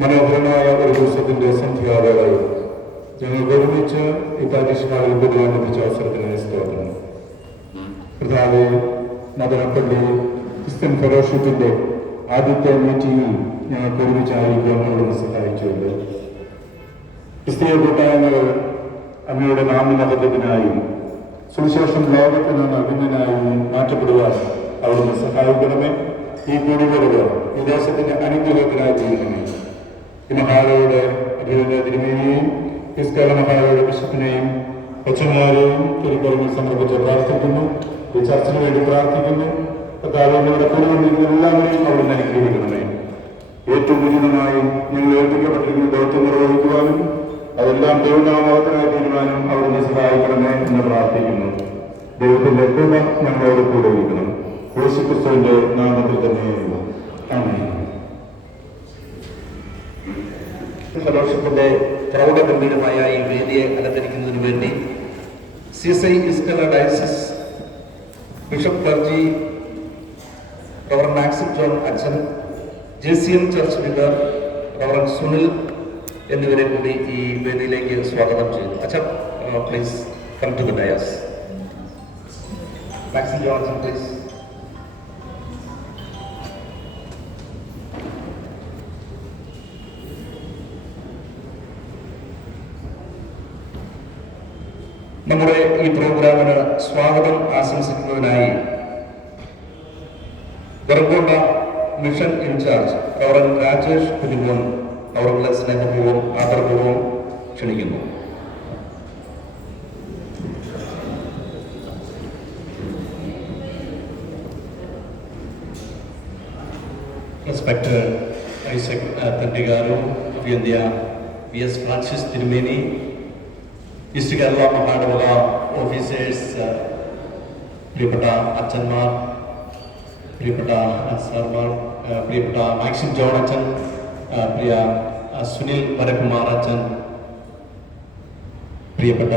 മനോഹരമായ ഒരു ദിവസത്തിന്റെ സന്ധ്യാവേളയിൽ ഞങ്ങൾ ഒരുമിച്ച് ഈ പാരീഷനാളിൽ പൊതുവാൻ ലഭിച്ച അവസരത്തിന് സ്തോത്രം. പ്രധാന മദനപ്പള്ളി ക്രിസ്ത്യൻ ഫെലോഷിപ്പിന്റെ ആദ്യത്തെ മീറ്റിംഗിൽ ഞങ്ങൾക്ക് ഒരുമിച്ചായിരിക്കാൻ അവിടുന്ന് സഹായിച്ചുകൊണ്ട് ക്രിസ്തീയ കൂട്ടായ്മകൾ അങ്ങയുടെ നാമമഹത്വത്തിനായും സുവിശേഷം ലോകത്തിന് അഭിന്നനായും മാറ്റപ്പെടുവാൻ അവിടുന്ന് സഹായിക്കണമേ. ഈ കൂടിവരവ് ഈ ദേശത്തിന്റെ അനുഗ്രഹത്തിനായി തീരണമേ. ഈ മഹാലയുടെ അഭിനന്ദ തിരുമേനിയെയും ഇസ്കാല മഹാലയുടെ ബിഷപ്പിനെയും കൊച്ചന്മാരെയും തിരുപ്പുറമിൽ സമർപ്പിച്ച് പ്രാർത്ഥിക്കുന്നു. ഈ ചർച്ചിന് വേണ്ടി പ്രാർത്ഥിക്കുന്നു. കാലങ്ങളുടെ കുടുംബം എല്ലാവരെയും അവിടുന്ന് അനുഗ്രഹിക്കണമേ. ഏറ്റവും ഉചിതമായി ഞങ്ങൾ ഏൽപ്പിക്കപ്പെട്ടിരിക്കുന്ന ദൗത്യം നിർവഹിക്കുവാനും അതെല്ലാം ദൈവനാമത്തിനായി തീരുമാനം അവിടുന്ന് സഹായിക്കണമേ എന്ന് പ്രാർത്ഥിക്കുന്നു. ദൈവത്തിന്റെ കൃപ ഞങ്ങളോട് കൂടെ ഇരിക്കണം. യേശുക്രിസ്തുവിന്റെ നാമത്തിൽ തന്നെ ആമേൻ. ഫെലോഷിപ്പിന്റെ പ്രൗഢഗംഭീരമായ ഈ വേദിയെ അലങ്കരിക്കുന്നതിന് വേണ്ടി CSI ഇസ്കല diocese bishop clergy reverend Maxim John അച്ഛൻ, JCM church leader reverend Sunil എന്നിവരെ കൂടി ഈ വേദിയിലേക്ക് സ്വാഗതം ചെയ്യുന്നു. അച്ഛൻ please come to the dais. Maxim John അച്ഛൻ പ്ലീസ്. നമ്മുടെ ഈ പ്രോഗ്രാമിന് സ്വാഗതം ആശംസിക്കുന്നതിനായി വെറങ്കോട്ട mission in charge reverend Rajesh Pulimon അവരുടെ സ്നേഹപൂർവ്വം ആദരപൂർവ്വം ക്ഷണിക്കുന്നു. Respected Isaac Tandigaru, Viendia, V.S. Francis Tirumeni, East Kerala Mahadava officers, പ്രിയപ്പെട്ട അച്ഛന്മാർ, പ്രിയപ്പെട്ട സാർമാർ, പ്രിയപ്പെട്ട മാക്സിം ജോൺ അച്ഛൻ, പ്രിയ സുനിൽ വരകുമാർ അച്ഛൻ, പ്രിയപ്പെട്ട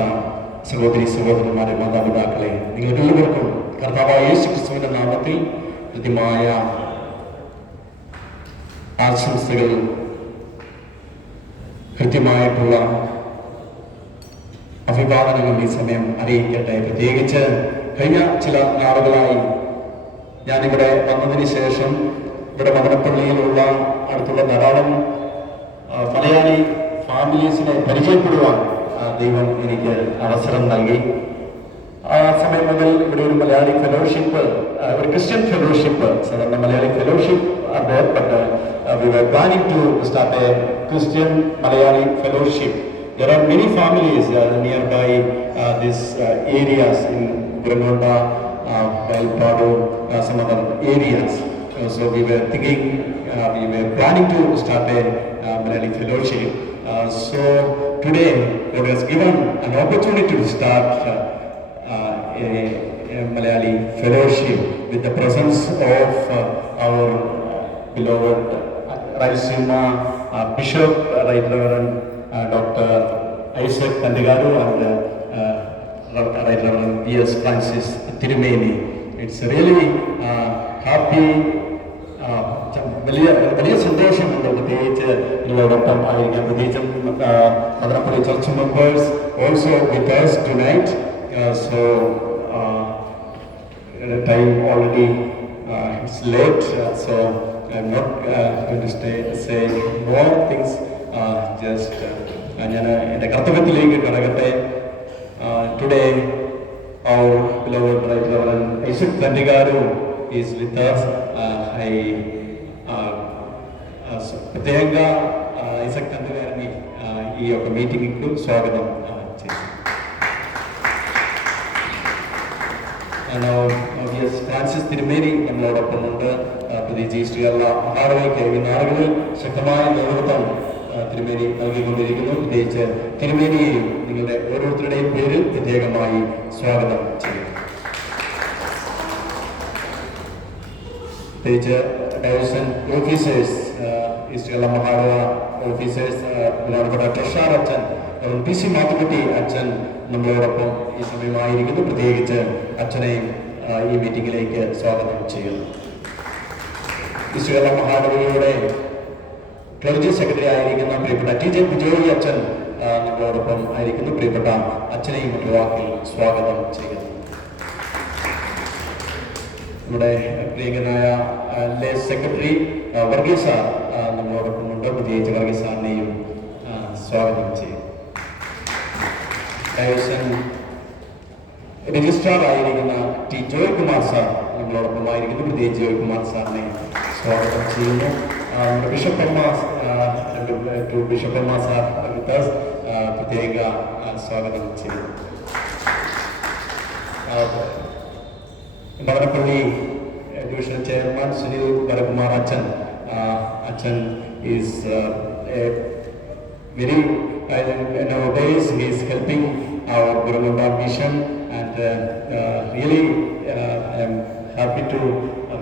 സഹോദരി സഹോദരന്മാരെ, മാതാപിതാക്കളെ, നിങ്ങൾ എല്ലാവർക്കും കർത്താവായ യേശു ക്രിസ്തുവിന്റെ നാമത്തിൽ കൃത്യമായ ആശംസകൾ, കൃത്യമായിട്ടുള്ള അഭിവാദനങ്ങൾ ഈ സമയം അറിയിക്കട്ടെ. പ്രത്യേകിച്ച് കഴിഞ്ഞ ചില നാളുകളായി ഞാനിവിടെ വന്നതിന് ശേഷം ഇവിടെ മദനപ്പള്ളിയിലുള്ള അടുത്തുള്ള ധാരാളം മലയാളി ഫാമിലീസിനെ പരിചയപ്പെടുവാൻ ദൈവം എനിക്ക് അവസരം നൽകി. ആ സമയം മുതൽ ഇവിടെ ഒരു മലയാളി ഫെലോഷിപ്പ്, ഒരു ക്രിസ്ത്യൻ ഫെലോഷിപ്പ്, സാധാരണ Malayali fellowship we were planning to start a Christian Malayali fellowship. There are many families nearby these areas in Granada, Valpado, some other areas. So we were thinking, we were planning to start a Malayali fellowship. So today God has given an opportunity to start a Malayali fellowship with the presence of our beloved Rayalaseema Bishop, Right Reverend Dr. Isaac Tandigaru and Right Reverend V.S. Francis Tirumeni. It's really happy, വലിയ സന്തോഷമുണ്ട്. പ്രത്യേകിച്ച് ഇതിനോടൊപ്പം ആയിരിക്കാം. പ്രത്യേകിച്ചും Madanapalle church members also with us tonight. So time already it's late, so I'm not going to say more things. Just ഞാൻ എൻ്റെ കർത്തവ്യത്തിലേക്ക് കടകട്ടെ. Today our beloved Right Reverend Isaac Tandigaru is with us. പ്രത്യേക ഐസക് തണ്ടിഗാറിനെ ഈ యొక్క മീറ്റിംഗിലേക്ക് സ്വാഗതം ചെയ്യുന്നു. V.S. ഫ്രാൻസിസ് തിരുമേനി നമ്മളോടൊപ്പം ഉണ്ട്. പ്രത്യേകിച്ച് ഈസ്റ്റ് കേരള മഹാടവയ്ക്ക് ഈ നാടുകളിൽ ശക്തമായ നേതൃത്വം തിരുമേനി നൽകിക്കൊണ്ടിരിക്കുന്നു. പ്രത്യേകിച്ച് തിരുമേനിയെയും നിങ്ങളുടെ ഓരോരുത്തരുടെയും പേരിൽ പ്രത്യേകമായി സ്വാഗതം ചെയ്യുന്നു. പ്രത്യേകിച്ച് ഡയറക്ഷൻ ഓഫീസേഴ്സ്, ഈസ്റ്റ് കേരള മഹാടവ ഓഫീസേഴ്സ്, ബഹുമാനപ്പെട്ട ട്രഷറർ അച്ഛൻ PC മാത്തുക്കുട്ടി അച്ഛൻ നമ്മളോടൊപ്പം ഈ സമയമായിരിക്കുന്നു. പ്രത്യേകിച്ച് അച്ഛനെയും ഈ മീറ്റിംഗിലേക്ക് സ്വാഗതം ചെയ്യുന്നു. ഈസ്റ്റ് കേരള മഹാടവയുടെ ക്ലർജി സെക്രട്ടറി ആയിരിക്കുന്ന പ്രിയപ്പെട്ട ടി ജെ ബിജോയി അച്ഛൻ നമ്മളോടൊപ്പം ആയിരിക്കുന്നു. പ്രിയപ്പെട്ട അച്ഛനെയും ഒരു വാക്കിൽ സ്വാഗതം ചെയ്യുന്നു. നമ്മുടെ പ്രിയങ്കനായ സെക്രട്ടറി വർഗീസ് സാർ നമ്മളോടൊപ്പം ഉണ്ട്. പ്രത്യേകിച്ച് വർഗീസ് സാറിനെയും സ്വാഗതം ചെയ്യും. ഡൈവേഴ്സൺ രജിസ്ട്രാർ ആയിരിക്കുന്ന ടി ജോയ് കുമാർ സാർ നമ്മളോടൊപ്പം ആയിരിക്കുന്നു. പ്രത്യേകിച്ച് ജോയ് കുമാർ സാറിനെ സ്വാഗതം ചെയ്യുന്നു. ബിഷപ്പമ്മ ബിഷപ്പമ്മ സാർ പ്രത്യേക സ്വാഗതം ചെയ്യുന്നു. മദനപ്പള്ളി ഡിവിഷൻ ചെയർമാൻ സുനിൽ വരകുമാർ അച്ഛൻ is very nowadays he is helping our Gurumanda mission, and really I am happy to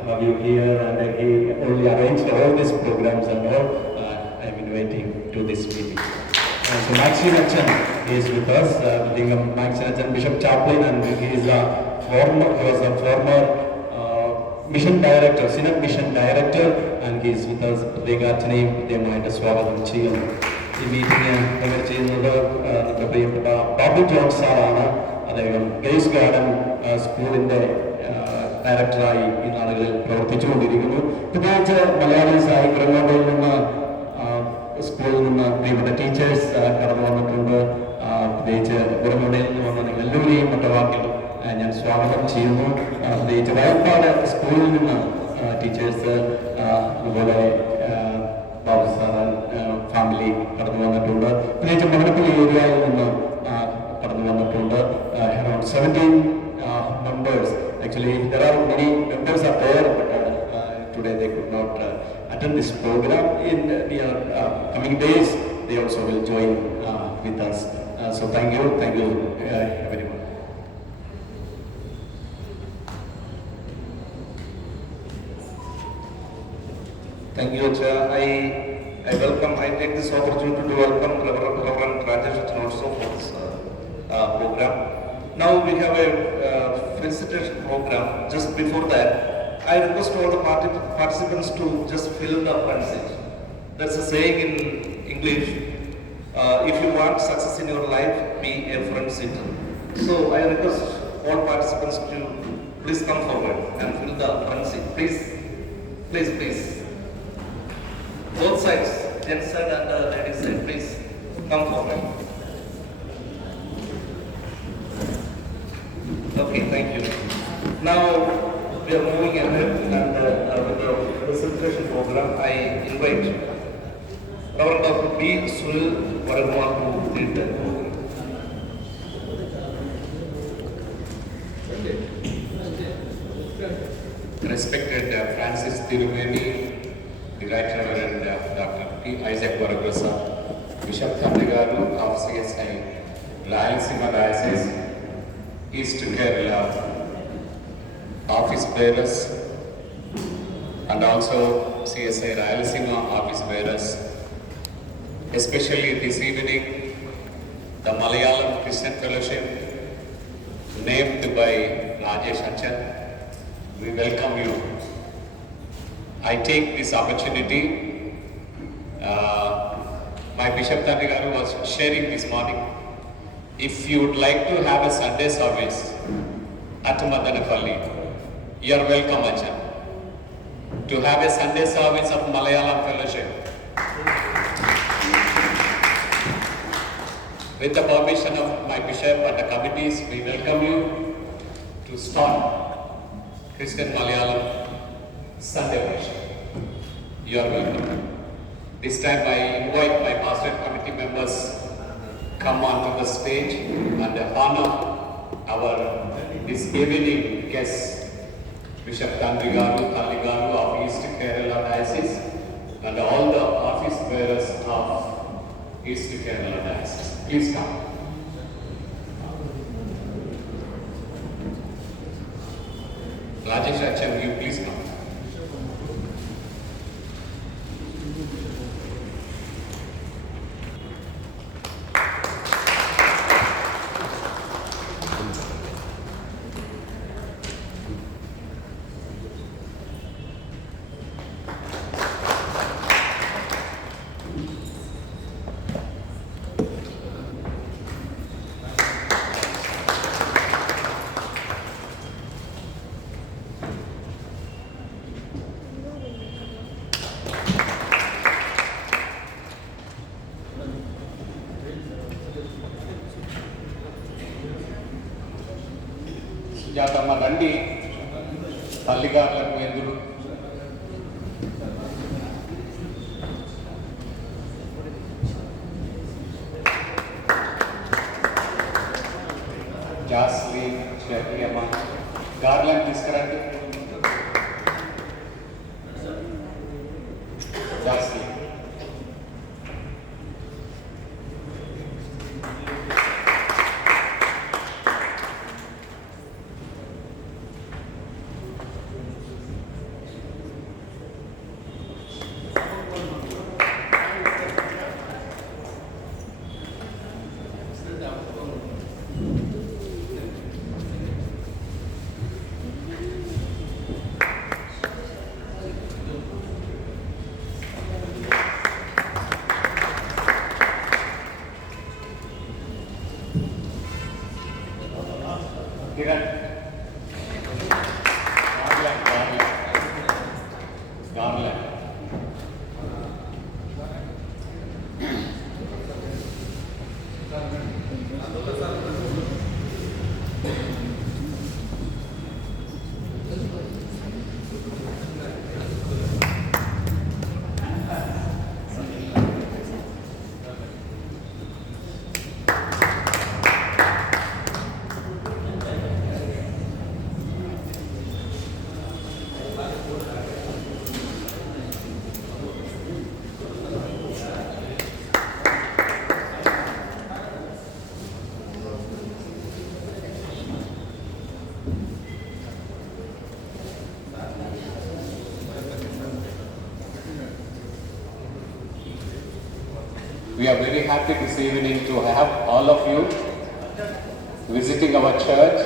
have you here, and he only arranged all these programs and all. I am inviting to this meeting. So Maxine Achan is with us. Maxine Achan, Bishop Chaplain, and he is a former mission director, Synod mission director, and he is with us. പ്രത്യേകമായിട്ട് സ്വാഗതം ചെയ്യുന്നു. ഈ മീറ്റിംഗ് ചെയ്യുന്നത് നമ്മുടെ പ്രിയപ്പെട്ട ബാബു ജോൺ സാറാണ്. അദ്ദേഹം guys garden സ്കൂളിൻ്റെ ഡയറക്ടറായി ഈ നാളുകളിൽ പ്രവർത്തിച്ചുകൊണ്ടിരിക്കുന്നു. പ്രത്യേകിച്ച് മലയാളി സായി ഗ്രന്ഥയിൽ നിന്ന് സ്കൂളിൽ നിന്ന് പ്രിയപ്പെട്ട ടീച്ചേഴ്സ് കടന്നു വന്നിട്ടുണ്ട്. പ്രത്യേകിച്ച് ഗ്രന്ഥയിൽ നിന്ന് വന്ന നിങ്ങൾ എല്ലാവരെയും മറ്റവാക്കിൽ ഞാൻ സ്വാഗതം ചെയ്യുന്നു. പ്രത്യേകിച്ച് വയപ്പാട് സ്കൂളിൽ നിന്ന് ടീച്ചേഴ്സ്, അതുപോലെ ബാബു സാറൻ ഫാമിലി കടന്നു വന്നിട്ടുണ്ട്. പ്രത്യേകിച്ച് മദനപ്പള്ളി ഏരിയയിൽ നിന്ന് കടന്നു വന്നിട്ടുണ്ട്. അറൌണ്ട് 17 members. Actually, there are many members are there, but today they could not attend this program. In the coming days, they also will join with us. So thank you very much. Thank you, Acha. I take this opportunity to welcome Reverend Rajesh also for this program. Now we have a felicitation program. Just before that, I request all the participants to just fill the front seat. There's a saying in English, if you want success in your life, be a front seater. So I request all participants to please come forward and fill the front seat. Please. Both sides, gents side and ladies side, please come forward. Okay, thank you. Now we are moving ahead, and with the presentation program, I invite Reverend Dr. B. Sunil Varakumar to lead the program. Respected Francis Tirumeni, the Right Reverend Dr. P. Isaac Varagrasa, Bishop Thandigaru of CSI, Rayalaseema Diocese, East Kerala, office bearers, and also CSI Rayalaseema office bearers. Especially this evening, the Malayalam Christian Fellowship, named by Rajesh Achan, we welcome you. I take this opportunity, my Bishop Thandigaru was sharing this morning, if you would like to have a Sunday service at Madanapalli, you are welcome, Achan, to have a Sunday service of Malayalam Fellowship. With the permission of my Bishop and the committees, we welcome you to start Christian Malayalam Sunday worship. You are welcome. This time I invite my pastor committee members come onto the stage and honor our this evening guests, Bishop Thandigaru of East Kerala Diocese, and all the office bearers of East Kerala Diocese. Please come. Rajesh Achan, you please come. Garland తీసుకురండి. జాస్తి. Garland. We are very happy this evening to have all of you visiting our church,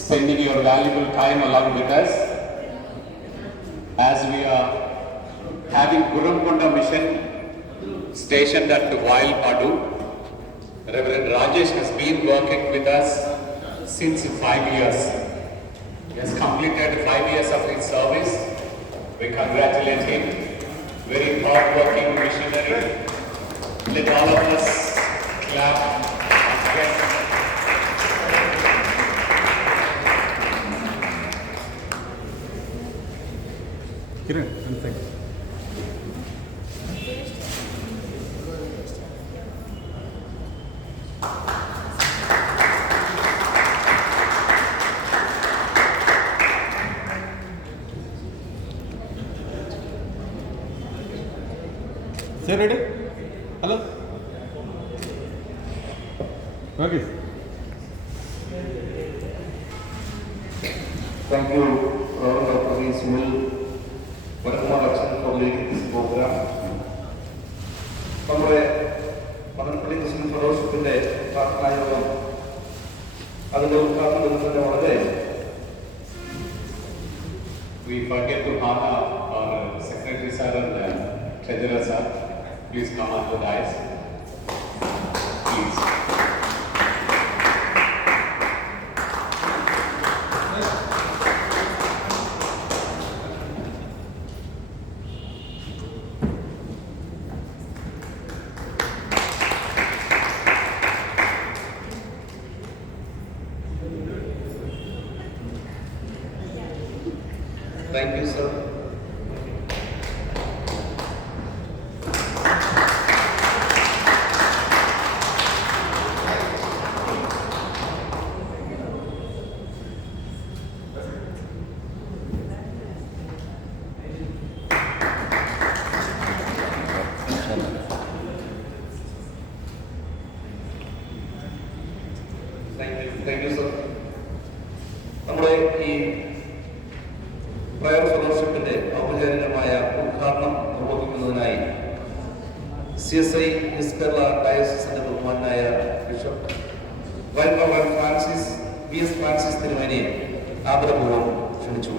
spending your valuable time along with us as we are having Gurumkonda mission stationed at Vayalpadu. Reverend Rajesh has been working with us since 5 years. He has completed 5 years of his service. We congratulate him. Very hard-working missionary. Let all of us clap. Kiran, one second. Sir, ready? Hello? Okay. Thank you, Dr. Ismail, for leading this program. നമ്മുടെ മദനപ്പള്ളി മുസ്ലിം ഫെലോഷിപ്പിന്റെ പ്രാർത്ഥനായോഗം അതിന്റെ ഉദ്ഘാടനം ദിവസത്തിന്റെ വളരെ We forget to honor our Secretary Sir and Treasurer Sir. Please come on the dais. Please. Thank you, sir. Thank you, sir. നമ്മുടെ ഈ പ്രയർ ഫെലോഷിപ്പിന്റെ ഔപചാരികമായ ഉദ്ഘാടനം നിർവഹിക്കുന്നതിനായി CSI കേരള ഡയസിന്റെ ബഹുമാനായ ബിഷപ്പ് ഫ്രാൻസിസ് തിരുമേനിയെ ആദരപൂർവ്വം ക്ഷണിച്ചു.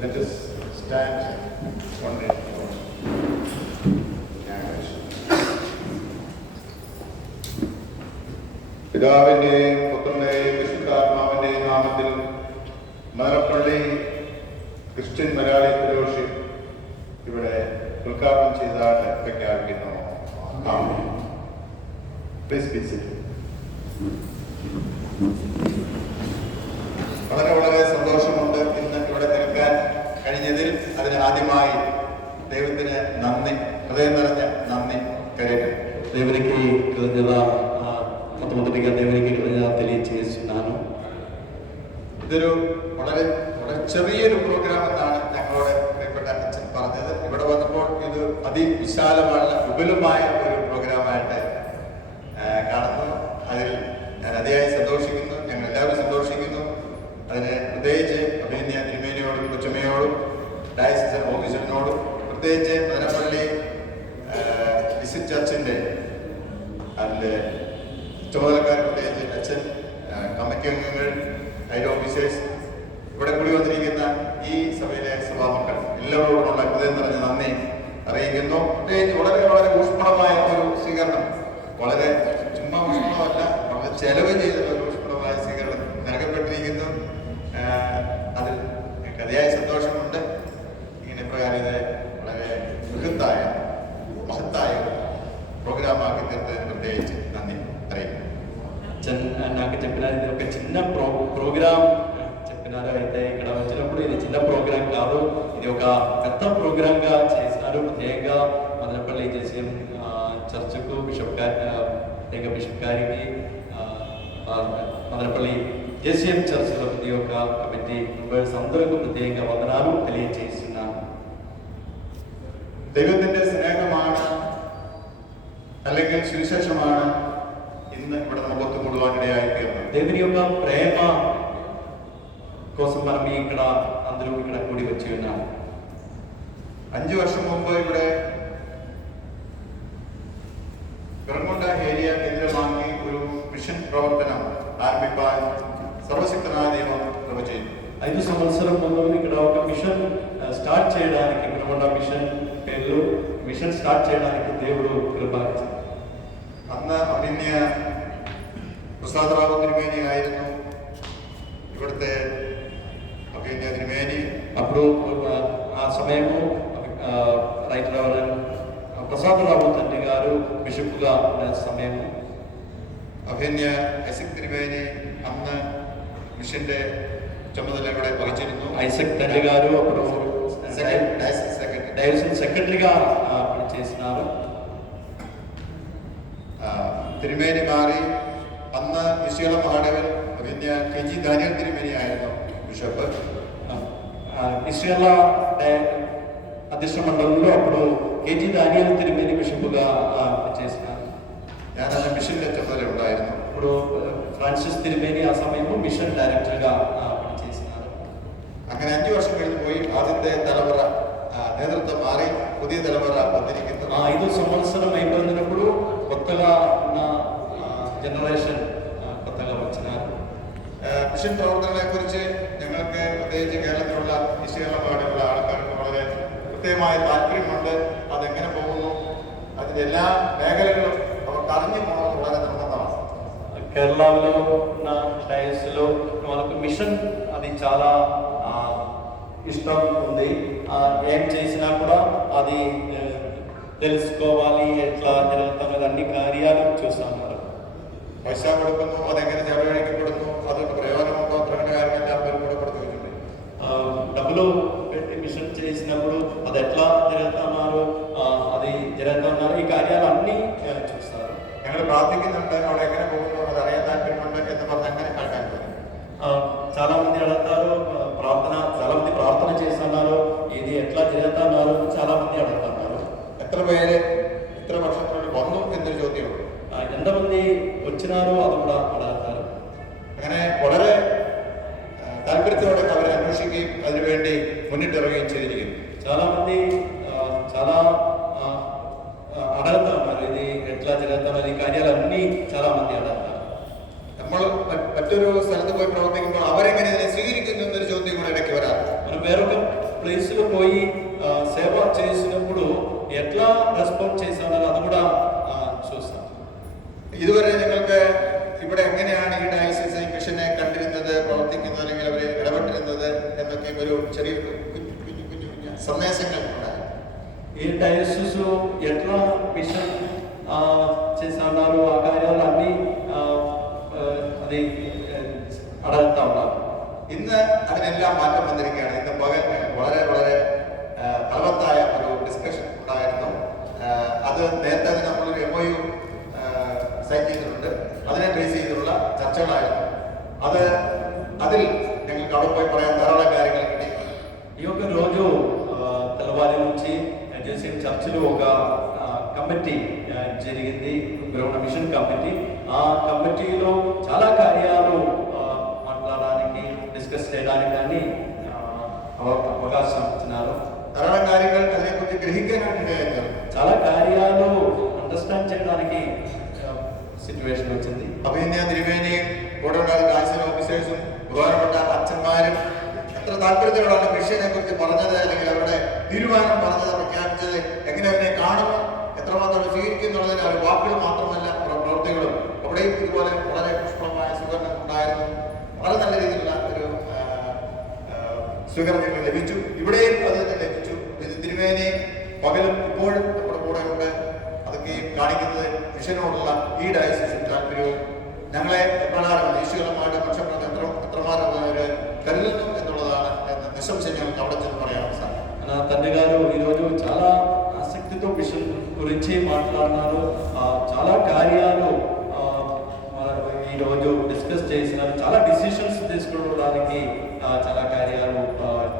Let us stand one minute. പിതാവിന്റെയും പുത്രന്റെയും വിശുദ്ധാത്മാവിന്റെയും നാമത്തിൽ മദനപ്പള്ളി ക്രിസ്ത്യൻ മലയാളി ഫെലോഷിപ്പ് ഇവിടെ ഉദ്ഘാടനം ചെയ്തതായിട്ട് പ്രഖ്യാപിക്കുന്നു. ആമേൻ. Please be seated. വളരെ വളരെ സന്തോഷമുണ്ട് ഇന്ന് ഇവിടെ നിൽക്കാൻ കഴിഞ്ഞതിൽ. അതിന് ఆదిമായി దైవത്തിന് നന്ദി, హృదయం నిറഞ്ഞ నന്ദി కరెక్ట్. దేవునికి కృతజ్ఞత, మొట్టమొదటిగా దేవునికి కృతజ్ఞత తెలియజేస్తున్నాను. ഇതൊരു വളരെ വളരെ ചെറിയൊരു പ്രോഗ്രാം എന്നാണ് ഞങ്ങളോട് പ്രിയപ്പെട്ട അച്ഛൻ പറഞ്ഞത്. ഇവിടെ വന്നപ്പോൾ ഇത് അതിവിശാലമായ വിപുലമായ ഒരു പ്രോഗ്രാമായിട്ട് കാണുന്നു. അതിൽ ഞാൻ അതിയായി സന്തോഷിക്കുന്നു. ഞങ്ങൾ എല്ലാവരും സന്തോഷിക്കുന്നു. അതിന് പ്രത്യേകിച്ച് അഭിനന്ദ തിരുമേനിയോടും കൊച്ചുമ്മയോടും ഡയസിസൻ ഓഫീസറിനോടും പ്രത്യേകിച്ച് മദനപ്പള്ളി ഡിസ്ട്രിക്ട് ചർച്ചിൻ്റെ അതിൻ്റെ ചുമതലക്കാർ, പ്രത്യേകിച്ച് അച്ഛൻ, കമ്മിറ്റി അംഗങ്ങൾ, അതിൻ്റെ ഓഫീസേഴ്സ്, ഇവിടെ കൂടി വന്നിരിക്കുന്ന ഈ സഭയിലെ സഭാമക്കൾ എല്ലാവരോടുമുള്ള ഹൃദയം നിറഞ്ഞ നന്ദി അറിയിക്കുന്നു. പ്രത്യേകിച്ച് വളരെ വളരെ ഊഷ്മളമായ ഒരു സ്വീകരണം, വളരെ ചുമ്മാ ഊഷ്മളമല്ല, വളരെ ചെലവ് ചെയ്ത ഒരു ഊഷ്മളമായ സ്വീകരണം നൽകപ്പെട്ടിരിക്കുന്നു. അതിൽ എനിക്ക് അതിയായ സന്തോഷമുണ്ട്. ഇങ്ങനെ പ്രകാരം ഇത് വളരെ ബൃഹത്തായ മഹത്തായ ప్రోగ్రామాకి ప్రత్యేకించి నన్ను నాకు చెప్పినారు ఇది ఒక చిన్న ప్రోగ్రామ్ చెప్పినారు. అయితే ఇక్కడ వచ్చినప్పుడు ఇది చిన్న ప్రోగ్రాం కాదు, ఇది ఒక పెద్ద ప్రోగ్రామ్ గా చేసినారు. ప్రత్యేకంగా మదనపల్లి జేసీఎం చర్చకు బిషప్ గారికి మదనపల్లి జేసీఎం చర్చల ప్రతి ఒక్క కమిటీ మెంబర్స్ అందరికీ ప్రత్యేకంగా వందనాలు తెలియజేస్తున్నాను. ദൈവത്തിന്റെ സ്നേഹമാണ് അല്ലെങ്കിൽ സുവിശേഷമാണ് ഇന്ന് ഇവിടെ നമുക്ക് ഒത്തുകൂടുവാനിടയായി തീർന്നത്. దేవుని యొక్క ప్రేమ కోసం మనం ఇక్కడ అందరూ ఇక్కడ కూడి వచ్చి ఉన్నాం. 5 വർഷം മുമ്പ് ഇവിടെ പെർമുണ്ട ഏരിയ കേന്ദ്രമാക്കി ഒരു മിഷൻ പ്രവർത്തനം ആരംഭിക്കാൻ സർവശക്തനായ ദൈവം കൃപ ചെയ്തു. 5 సంవత్సరాల ముందు ఇక్కడ ఒక మిషన్ స్టార్ట్ చేయడానికి, పెర్ముండ మిషన్ పేరులో మిషన్ స్టార్ట్ చేయడానికి దేవుడు కృప ఇచ్చాడు. അന്ന് അഭിനയ പ്രസാദറാവു തിരുമേനി ആയിരുന്നു ഇവിടുത്തെ അഭിനയ തിരുമേനി. అప్పుడు ఆ సమయంలో రైట్ రెవరెండ్ ప్రసాదరావు తండ్రి గారు బిషప్గా ఉన్న సమయం. അഭിനയ ഐസക് തിരുമേനി അന്ന് മിഷന്റെ ചുമതല ഇവിടെ വഹിച്ചിരുന്നു. ఐసక్ తండ్రి గారు అప్పుడు డైరెక్షన్ సెక్రటరీగా పనిచేస్తున్నారు. തിരുമേനി മാറി അന്ന് ഇസ്യോല മഹാനഗർ അഭിനയ KG ദാനിയൽ തിരുമേനി ആയിരുന്നു ബിഷപ്പ്. ఇస్రాయేల్ అధ్యక్ష మండలంలో అప్పుడు KG దానియేల్ తిరుమేని బిషప్గా చేసినారు. ഞാൻ അന്ന് മിഷന്റെ ചുമതല ഉണ്ടായിരുന്നു. ఇప్పుడు ഫ്രാൻസിസ് തിരുമേനി ఆ సమయంలో మిషన్ డైరెక్టర్గా పనిచేసినారు. അങ്ങനെ 5 വർഷം കഴിഞ്ഞു പോയി. ആദ്യത്തെ തലമുറ നേതൃത്వం മാറി പുതിയ തലമുറ വന്നിരിക്കുന്നു. 5 సంవత్సరం అయిపోయినప్పుడు కొత్తగా ఉన్న జనరేషన్ కొత్తగా వచ్చినారు. മിഷൻ പ്രവർത്തനങ്ങളെ കുറിച്ച് ഞങ്ങൾക്ക് പ്രത്യേകിച്ച് കേരളത്തിലുള്ള വിശകലനപാടുള്ള ആൾക്കാർക്ക് വളരെ കൃത്യമായ താല്പര്യമുണ്ട്. അതെങ്ങനെ പോകുന്നു, അതിൻ്റെ എല്ലാ മേഖലകളും അവർക്ക് അറിഞ്ഞു പോകുന്നത് വളരെ നിർബന്ധമാണ്. కేరళలో ఉన్న డయస్లో వాళ్ళకు మిషన్ అది చాలా ఇష్టం ఉంది. ఏం చేసినా కూడా అది తెలుసుకోవాలి, ఎట్లా జరుగుతున్నది, అన్ని కార్యాలు చూస్తున్నారు. പൈസ കൊടുക്കുന്നു, അതെങ്ങനെ ചെലവഴിക്കപ്പെടുന്നു, അതുകൊണ്ട് പ്രയോജനമുണ്ടോ, അത്രയുടെ കാര്യമെല്ലാം കൂടെ കൊടുത്തിട്ടുണ്ട്. డబ్బులు పెట్టి మిషన్ చేసినప్పుడు అది ఎట్లా జరుగుతున్నారు, అది జరుగుతున్నారు, ఈ కార్యాలు అన్నీ చూస్తారు. ഞങ്ങൾ പ്രാർത്ഥിക്കുന്നുണ്ട്, അവിടെ എങ്ങനെ പോകുന്നു, അത് അറിയാൻ താല്പര്യമുണ്ട് എന്ന് പറഞ്ഞ് അങ്ങനെ കേൾക്കാൻ പറ്റും. చాలా మంది అడుగుతారు, చాలా మంది ప్రార్థన చేస్తున్నారు, ఇది ఎట్లా జరుగుతున్నారు, చాలా మంది అడుగుతున్నారు. എത്ര പേര് ഇത്ര വർഷത്തിനുള്ളിൽ വന്നു എന്നൊരു ചോദ്യമുണ്ട്. ఎంతమంది వచ్చినారో అది కూడా అడుగుతారు. അങ്ങനെ വളരെ താല്പര്യത്തോടെ അവരെ അന്വേഷിക്കുകയും അതിനുവേണ്ടി മുന്നിട്ടിറങ്ങുകയും ചെയ്തിരിക്കുന്നു. చాలా మంది చాలా అడుగుతున్నారు, ఇది ఎట్లా జరుగుతున్నారు, ఈ కార్యాలన్నీ చాలా మంది అడుగుతారు. നമ്മൾ മറ്റൊരു സ്ഥലത്ത് പോയി പ്രവർത്തിക്കുമ്പോൾ അവരെങ്ങനെ ഇതിനെ സ്വീകരിക്കുന്നു എന്നൊരു ചോദ്യം കൂടെ ഇടയ്ക്ക് വരാറ്. మనం వేరొక ప్లేస్లో పోయి సేవ చేసినప్పుడు ఎట్లా రెస్పాండ్ చేస్తున్నారు అది కూడా చూస్తాం. ഇതുവരെ നിങ്ങൾക്ക് ഇവിടെ എങ്ങനെയാണ് ഈ ഡയസിസ് മിഷനെ കണ്ടിരുന്നത്, പ്രവർത്തിക്കുന്നത്, അല്ലെങ്കിൽ അവർ ഇടപെട്ടിരുന്നത് എന്നൊക്കെ ഒരു ചെറിയ കുഞ്ഞു കുഞ്ഞു കുഞ്ഞു സന്ദേശങ്ങൾ ഉണ്ടായി. ఈ డయోసిస్ ఎట్లా మిషన్ చేస్తున్నారు ఆ కార్యాలు అన్నీ అది അടർത്താ ഉള്ളത്. ഇന്ന് അതിനെല്ലാം മാറ്റം വന്നിരിക്കുകയാണ്. ഇന്ന് പകൽ വളരെ വളരെ ഫലവത്തായ ഒരു ഡിസ്കഷൻ ഉണ്ടായിരുന്നു. അത് നേരത്തെ നമ്മളൊരു MOU സൈൻ ചെയ്തിട്ടുണ്ട്. അതിനെ ബേസ് ചെയ്തിട്ടുള്ള ചർച്ചകളായിരുന്നു. അതിൽ ഞങ്ങൾക്ക് അവിടെ పోయి പറയാൻ ధారాളം കാര്യങ്ങൾ കിട്ടി. ఈ యొక్క రోజు తెల్లవారి నుంచి జేసీ చర్చిలో ఒక కమిటీ జరిగింది, గ్రౌండ్ మిషన్ కమిటీ. ఆ కమిటీలో చాలా కార్యాలు మాట్లాడడానికి డిస్కస్ చేయడానికి కానీ అవకాశం ఇచ్చినారు. ധാരാളം കാര്യങ്ങൾ അതിനെക്കുറിച്ച് ഗ്രഹിക്കാനായിട്ട് చాలా కార్యాలు అండర్స్టాండ్ చేయడానికి സിറ്റുവേഷൻ వచ్చింది. അഭിനന്ദ തിരുമേനിയും കൂടെ ഉണ്ടായിരുന്ന ആശയ ഓഫീസേഴ്സും ബഹുമാനപ്പെട്ട അച്ഛന്മാരും എത്ര താല്പര്യത്തോടാണ് മിഷനെ കുറിച്ച് പറഞ്ഞത്, അല്ലെങ്കിൽ അവരുടെ തീരുമാനം പറഞ്ഞത്, പ്രഖ്യാപിച്ചത്, എങ്ങനെ അതിനെ കാണുന്നു, എത്രമാത്രം സ്വീകരിക്കുന്നുള്ളതിന് അവർ വാക്കുകൾ മാത്രമല്ല പ്രവൃത്തികളും അവിടെയും ഇതുപോലെ വളരെ പുഷ്പമായ സ്വീകരണം ഉണ്ടായിരുന്നു. വളരെ നല്ല രീതിയിലുള്ള ഒരു സ്വീകരണം ഞങ്ങൾ ലഭിച്ചു. ഇവിടെയും അത് തന്നെ ലഭിച്ചു. ഇത് തിരുമേനി പകലും ഇപ്പോഴും നമ്മുടെ കൂടെ ഉണ്ട്. അതൊക്കെ കാണിക്കുന്നത് മിഷനോടുള്ള ഈ ഡയസിസിന്റെ താല്പര്യവും ഞങ്ങളെ എപ്രകാരം ദേശീയമായിട്ട് മനുഷ്യർക്ക് എത്രമാത്രം ഒരു കരുതുന്നു എന്നുള്ളതാണ് നിസ്സംശയം ഞങ്ങൾക്ക് അവിടെ ചെന്ന് പറയാൻ സാധിക്കും. నా తండ్రి గారు ఈరోజు చాలా ఆసక్తితో మిషన్ గురించి మాట్లాడినారు. చాలా కార్యాలు ఈరోజు డిస్కస్ చేసినారు. చాలా డిసిషన్స్ తీసుకోవడానికి చాలా కార్యాలు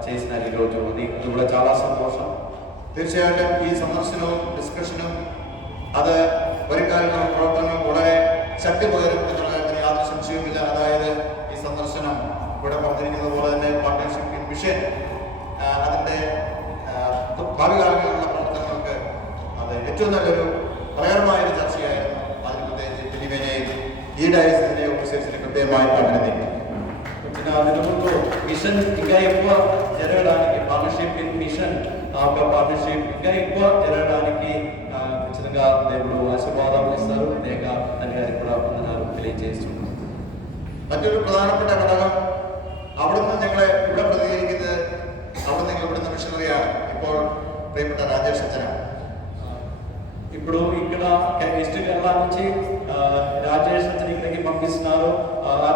చేసినారు ఈరోజు. అది కూడా చాలా సంతోషం. തീർച്ചയായിട്ടും ഈ സന്ദർശനവും ഡിസ്കഷനും അത് വരും കാലങ്ങളിൽ പ്രവർത്തനങ്ങൾ വളരെ ശക്തി പകരും എന്നുള്ള കാര്യത്തിന് യാതൊരു സംശയവുമില്ല. അതായത് ഈ സന്ദർശനം ഇവിടെ പറഞ്ഞിരിക്കുന്നത് പോലെ തന്നെ പാർട്ട്ണർഷിപ്പ് ഇൻ മിഷൻ അതിൻ്റെ ഭാവി കാലങ്ങളിലുള്ള പ്രവർത്തനങ്ങൾക്ക് അത് ഏറ്റവും നല്ലൊരു പ്രകടമായൊരു ചർച്ചയായിരുന്നു. അതിന് പ്രത്യേകിച്ച് തിരുമേനിയെയും ഈ ഡയസിന്റെ ഓഫീസേഴ്സിനെ കൃത്യമായി അഭിനന്ദിക്കുന്നു. వచ్చిన దినముల్లో మిషన్ ఇంకా ఎక్కువ జరగడానికి, పార్ట్నర్షిప్ ఇన్ మిషన్ పార్ట్నర్షిప్ ఇంకా ఎక్కువ జరగడానికి ఖచ్చితంగా దేవుడు ఆశీర్వాదాలు ఇస్తారు. లేక తండ్రి గారికి కూడా వందనాలు తెలియజేస్తున్నాను. മറ്റൊരു പ്രധാനപ്പെട്ട ഘടകം അവിടുന്ന് ഞങ്ങളെ ഇവിടെ പ്രതികരിക്കുന്നത് അവിടുന്ന് ഇവിടുന്ന് മിഷണറിയാണ്. ഇപ്പോൾ പ്രിയപ്പെട്ട രാജേഷ് അച്ഛനാണ്. ఇప్పుడు ఇక్కడ ఈస్ట్ కేరళ నుంచి రాజేష్ అచ్చన్ ఇక్కడికి పంపిస్తున్నారు.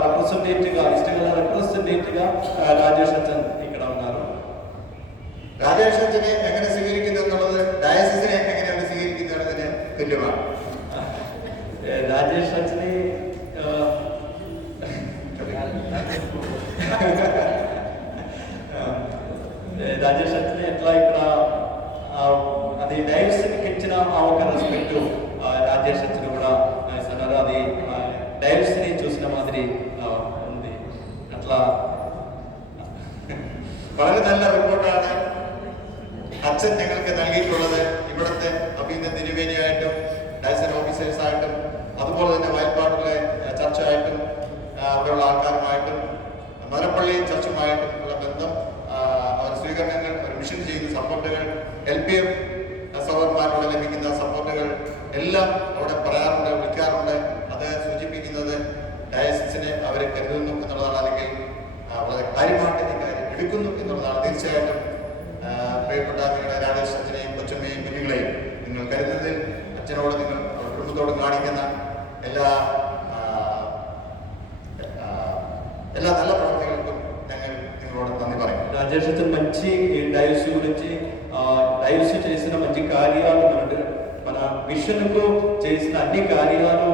రిప్రజెంటేటివ్గా ఈస్ట్ కేరళ రిప్రజెంటేటివ్గా రాజేష్ అచ్చన్ ఇక్కడ ఉన్నారు. രാജേഷ് അച്ഛനെ എങ്ങനെ സ്വീകരിക്കുന്നു എന്നുള്ളത് ഡയസിസിനെ എങ്ങനെയാണ് സ്വീകരിക്കുന്നതിന് തുല്യമാണ്. రాజేష్ అచ్చని రాజేష్ అచ్చని ఎట్లా ఇక్కడ అది డైవర్సిటీకి ఇచ్చిన ఆ ఒక రెస్పెక్ట్ రాజేష్ అచ్చని కూడా ఇస్తున్నారు. అది డైవర్సిటీ చూసిన మాదిరి ఉంది. అట్లా വളരെ നല്ല റിപ്പോർട്ടാണ് അച്ഛൻ ഞങ്ങൾക്ക് നൽകിയിട്ടുള്ളത്. ഇവിടുത്തെ അഭിനന്ദ തിരുവേനിയായിട്ടും ഡയസൻ ഓഫീസേഴ്സായിട്ടും അതുപോലെ തന്നെ വയൽപ്പാടിലെ ചർച്ചയായിട്ടും അവിടെയുള്ള ആൾക്കാരുമായിട്ടും മലപ്പള്ളി ചർച്ചുമായിട്ടും ഉള്ള ബന്ധം, അവർ സ്വീകരണങ്ങൾ, അവർ മിഷൻ ചെയ്യുന്ന സപ്പോർട്ടുകൾ, LPM സഹോദരന്മാരോട് ലഭിക്കുന്ന സപ്പോർട്ടുകൾ എല്ലാം അവിടെ പറയാറുണ്ട്, വിളിക്കാറുണ്ട്. അത് സൂചിപ്പിക്കുന്നത് ഡയസിസിനെ അവർ കരുതുന്നു എന്നുള്ളതാണ്, അല്ലെങ്കിൽ വളരെ കാര്യമായിട്ട് ഈ കാര്യം എടുക്കുന്നു എന്നുള്ളതാണ്. തീർച്ചയായിട്ടും പ്രിയപ്പെട്ട നിങ്ങളുടെ രാജേഷ് അച്ഛനെയും കൊച്ചമ്മയും കുഞ്ഞുങ്ങളെയും നിങ്ങൾ കരുതുന്നതിൽ അച്ഛനോട് നിങ്ങൾ കുടുംബത്തോട് കാണിക്കുന്ന എല്ലാ നല്ല പ്രവർത്തികൾക്കും ഞങ്ങൾ നിങ്ങളോട് നന്ദി പറയും. రాజేష్ అచ్చన్ మంచి డైవర్సిటీ గురించి డైవర్సిటీ చేసిన మంచి కార్యాలు మన మిషన్కు చేసిన అన్ని కార్యాలు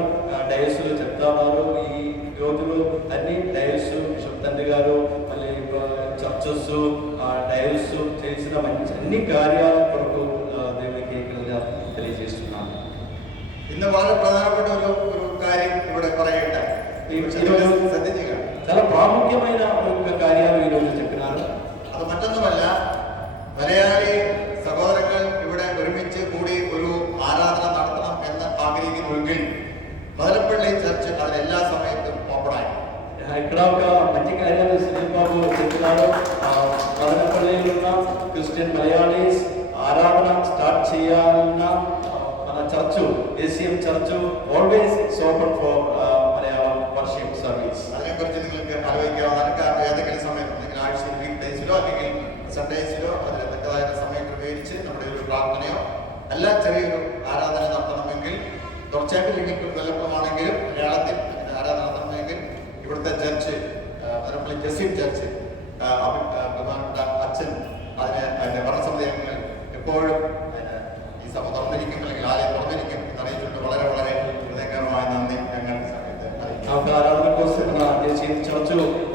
డైవర్సిటీలో చెప్తా ఉన్నారు. ఈ రోజులు అన్ని డైవర్స్ బిషప్ తండ్రి గారు, మళ్ళీ చర్చస్ డైవర్స్ చేసిన మంచి అన్ని కార్యాల కొరకు దేవునికి తెలియజేస్తున్నాను. ഇന്ന് വളരെ പ്രധാനപ്പെട്ട ഒരു കാര്യം ഇവിടെ പറയട്ടെ. ശ്രദ്ധിക്കുക, చాలా ప్రాముఖ్యమైన ఒక కార్యాలు ఈరోజు చెప్పినారు. അത് മറ്റൊന്നുമല്ല, മലയാളി സഹോദരങ്ങൾ ഇവിടെ ഒരുമിച്ച് കൂടി ഒരു ആരാധന നടത്തണം എന്ന് ആഗ്രഹിക്കുന്നുവെങ്കിൽ മദനപ്പള്ളി ചർച്ച് അതിന് എല്ലാ സമയത്തും ഓപ്പണായി. ఇక్కడ ఒక మంచి కార్యాలు సునీల్ బాబు చెప్తున్నారు. మదనపల్లిలో ఉన్న క్రిస్టియన్ మలయాళీస్ ఆరాధన స్టార్ట్ చేయాలన్న మన church, ACM church always it's open for Malayalam worship service. അതിനെക്കുറിച്ച് നിങ്ങൾക്ക് ആലോചിക്കാവുന്നതാണ്. കാരണം ഏതെങ്കിലും സമയത്ത് നിങ്ങൾ ആഴ്ചയിൽ വീക്ക് ഡേയ്സിലോ അല്ലെങ്കിൽ സൺഡേസിലോ അതിന് തക്കതായ സമയം ക്രമീകരിച്ച് നമ്മുടെ ഒരു പ്രാർത്ഥനയോ നല്ല ചെറിയൊരു ആരാധന നടത്തണമെങ്കിൽ തുടർച്ചയായിട്ടില്ലെങ്കിൽ കൊല്ലപ്പുറമാണെങ്കിലും മലയാളത്തിൽ ആരാധന നടത്തണമെങ്കിൽ ഇവിടുത്തെ ചർച്ച് മദനപ്പള്ളി ജസീം ചർച്ച് ബഹുമാനപ്പെട്ട അച്ഛൻ അതിന്റെ ഭരണസമിതി അംഗങ്ങൾ എപ്പോഴും ഈ സഭ തുറന്നിരിക്കും അല്ലെങ്കിൽ ആലയം തുറന്നിരിക്കും എന്നറിയിച്ചുകൊണ്ട് വളരെ വളരെ ഹൃദയകരമായ നന്ദി ഞങ്ങൾ आपका आराधना को सपना जैसे चर्च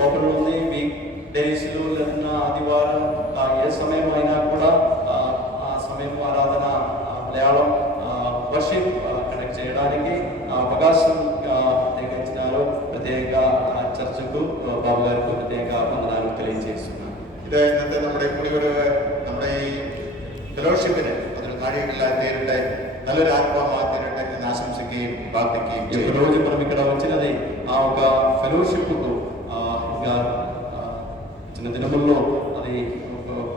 ओपन होने वीक डेज लो लेना आदिवार ये समय महीना కూడా ఆ సమయం ఆరాధన మలయాళం వర్షిప్ కనెక్ట్ చేయడానికి అవకాశం కలిగించినారు. ప్రత్యేక చర్చకు బాబు గారికి ప్రత్యేక వందనాలు తెలియజేస్తున్నాను. ഇത് ഇന്നത്തെ നമ്മുടെ നമ്മുടെ ഈ ഫെലോഷിപ്പിന് അതൊരു നാഴികയില്ലാതെ നേരിട്ട് నల్లొരു ఆత్మమాత్రట ఆశంసిക്കുകയും ప్రార్థిക്കുകയും ఈ రోజు మనం ఇక్కడ వచ్చినది ఆ ఒక ఫెలోషిప్ కు ఇంకా చిన్న దినముల్లో అది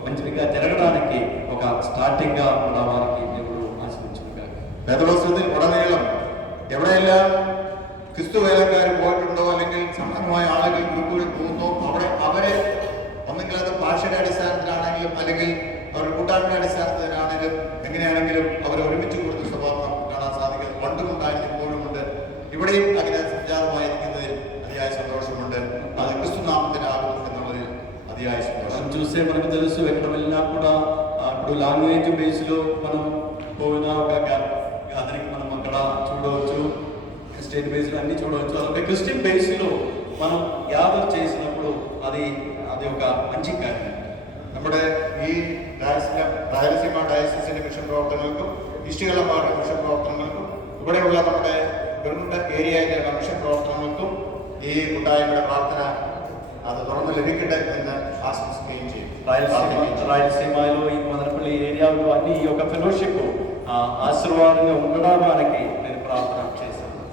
మంచిగా జరగడానికి ఒక స్టార్టింగ్ గా మన వారికి దేవుడు ఆశీర్వదించుగాక. വേദപുസ്തകത്തിൽ ഉടനീളം എവിടെയെല്ലാം ക്രിസ്തു വേലക്കാർ പോയിട്ടുണ്ടോ അല്ലെങ്കിൽ സമാനമായ ആളുകൾ ഗ്രൂപ്പുകളിൽ പോകുന്നു അവിടെ അവരെ ഒന്നെങ്കിൽ അത് ഭാഷയുടെ അടിസ്ഥാനത്തിലാണെങ്കിലും അല്ലെങ്കിൽ അവരുടെ കൂട്ടായ്മയുടെ അടിസ്ഥാനത്തിലാണെങ്കിലും എങ്ങനെയാണെങ്കിലും അവർ ഒരുമിച്ച് കൂടുന്ന സ്വഭാവം കാണാൻ സാധിക്കുന്നത് പണ്ടുമുണ്ടായിരുന്നു ഇപ്പോഴുമുണ്ട്. ഇവിടെയും അങ്ങനെ സംജാതമായിരിക്കുന്നതിൽ അതിയായ സന്തോഷമുണ്ട്. അത് ക്രിസ്തുനാമത്തിനാകും എന്നുള്ളതിൽ അതിയായ സന്തോഷം. చూసే మనకు తెలుసు ఎక్కడ వెళ్ళినా కూడా ఇప్పుడు లాంగ్వేజ్ బేస్ లో మనం పోయినా ఒక గ్యాదరింగ్ మనం అక్కడ చూడవచ్చు, స్టేట్ బేస్ లో అన్ని చూడవచ్చు. అలాగే క్రిస్టియన్ బేస్ లో మనం గ్యాదర్ చేసినప్పుడు అది ఒక మంచి కార్యం. നമ്മുടെ ഈ രായലസീമ ഡയസിസിന്റെ മിഷൻ പ്രവർത്തനങ്ങൾക്കും ഈസ്റ്റുകലമാരുടെ മിഷൻ പ്രവർത്തനങ്ങൾക്കും ഇവിടെയുള്ള നമ്മുടെ ഗവൺമെന്റ് ഏരിയയിലുള്ള മിഷൻ പ്രവർത്തനങ്ങൾക്കും ഈ കൂട്ടായ്മയുടെ പ്രാർത്ഥന അത് തുറന്ന് ലഭിക്കട്ടെ എന്ന് ആശംസിക്കുകയും ചെയ്യും. రాయలసీమలో ఈ మదనపల్లి ఏరియాలో అన్ని ఈ యొక్క ఫెలోషిప్ ఆశీర్వాదంగా ఉండడానికి నేను ప్రార్థన చేశాను.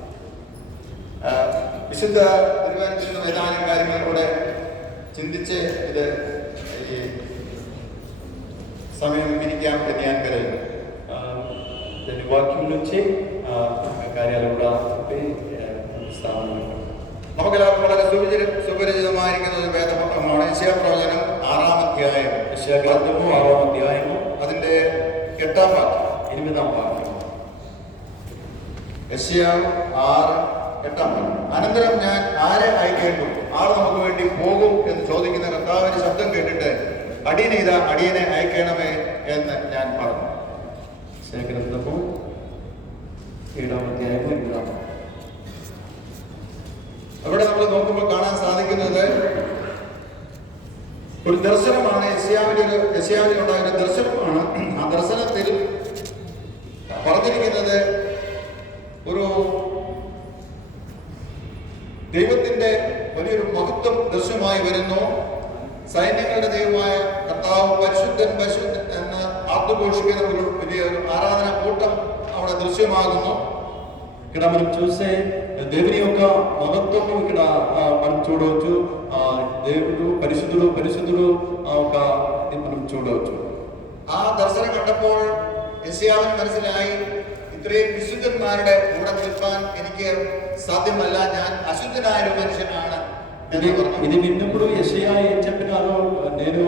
വിശുദ്ധ തിരുവനന്തപുരം ഏതാനും കാര്യങ്ങളിലൂടെ ചിന്തിച്ച് ഇത് ഈ സമയം പിരിക്കാം എന്ന് ഞാൻ കരുതുന്നു. వాక్యం నుంచి కార్యాలు కూడా చెప్పి നമുക്കെല്ലാവർക്കും വളരെ സുപരിചിതമായിരിക്കുന്ന ഒരു വേദഭാഗമാണ് യെശയ്യാപ്രവചനം 6-ാം അധ്യായം. യെശയ്യാഗ്രന്ഥമോ 6-ാം അധ്യായമോ അതിന്റെ 8-ാം വാക്യം. 8-ാം വാക്യം. യെശയ്യാവ് 6:8. അനന്തരം ഞാൻ ആരെ അയക്കേണ്ടു? ആൾ നമുക്ക് വേണ്ടി പോകും എന്ന് ചോദിക്കുന്ന കർത്താവിന്റെ ശബ്ദം കേട്ടിട്ട് അടിയനെ ഇതാ, അടിയനെ അയക്കണമേ എന്ന് ഞാൻ പറഞ്ഞു. ഗ്രന്ഥവും 7-ാം അധ്യായം 8-ാം. അവിടെ നമ്മൾ നോക്കുമ്പോൾ കാണാൻ സാധിക്കുന്നത് ഒരു ദർശനമാണ്. യെശയ്യാവിന് ഉണ്ടായ ഒരു ദർശനമാണ്. ആ ദർശനത്തിൽ പറഞ്ഞിരിക്കുന്നത് ഒരു ദൈവത്തിന്റെ വലിയൊരു മഹത്വം ദൃശ്യമായി വരുന്നു. സൈന്യങ്ങളുടെ ദൈവമായ കർത്താവ് പരിശുദ്ധൻ പരിശുദ്ധൻ എന്ന് ആർത്തുഘോഷിക്കുന്ന ഒരു വലിയൊരു ആരാധന കൂട്ടം അവിടെ దృశ్యమాగును. ఇక్కడ మనం చూసే దేవుని యొక్క మహత్వము ఇక్కడ మనం చూడవచ్చు. దేవుడు పరిశుద్ధుడు పరిశుద్ధుడు ఒక మనం చూడవచ్చు. ആ ദർശനം കണ്ടപ്പോൾ യെശയ്യാവിന് മനസ്സിലായി, ഇത്രയും വിശുദ്ധന്മാരുടെ കൂടെ നിൽക്കാൻ എനിക്ക് സാധ്യമല്ല, ഞാൻ അശുദ്ധനായ ഒരു മനുഷ്യനാണ്. ఇది విన్నప్పుడు యెషయా ఏం చెప్పినారో, నేను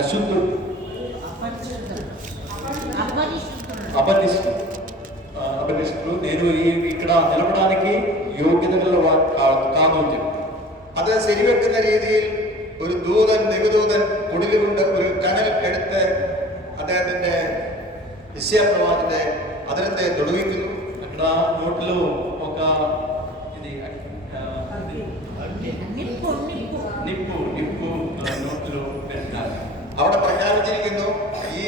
అశుద్ధుడు అపరిశుద్ధుడు, నేను ఇక్కడ నిలబడడానికి యోగ్యత గల కాదు అని చెప్పి അത് ശരിവെക്കുന്ന രീതിയിൽ ഒരു ദൂതൻ ദൈവദൂതൻ കുടിലുകൊണ്ട് ഒരു കനൽ എടുത്ത് അദ്ദേഹത്തിന്റെ യെശയ്യാപ്രവാചകന്റെ അതിരത്തെ തൊടുവിക്കുന്നു. అక్కడ నోట్లో ఒక ఇది నిప్పు నోట్లో పెట్టారు. അവിടെ പ്രഖ്യാപിച്ചിരിക്കുന്നു, ഈ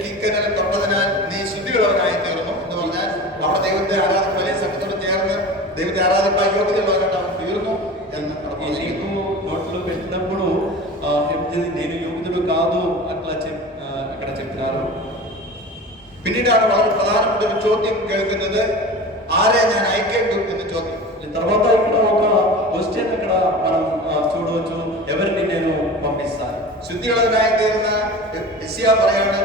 തീക്കനൽ തൊട്ടതിനാൽ നീ ശുദ്ധിയുള്ളവനായി തീർന്നു എന്ന് പറഞ്ഞാൽ അവിടെ ദൈവത്തെ ആരാധിക്കുന്ന വലിയ സംഘത്തോട് ചേർന്ന് ദൈവത്തെ ആരാധിക്കാൻ യോഗ്യതയുള്ളവരായിട്ട് അവൻ തീർന്നു എന്ന് నోట్లో పెట్టినప్పుడు నేను యోగ్యుడు కాదు అట్లా అక్కడ చెప్పినారు. പിന്നീടാണ് വളരെ പ്രധാനപ്പെട്ട ഒരു ചോദ്യം കേൾക്കുന്നത്, ആരെ ഞാൻ അയക്കേണ്ടു എന്ന് ചോദ്യം. తర్వాత ఇక్కడ ఒక క్వశ్చన్ ఇక్కడ మనం చూడవచ్చు, ఎవరిని నేను పంపిస్తాను. ശുദ്ധിയുള്ളവനായി തീർന്ന യെശയ്യാ പറയാണ്,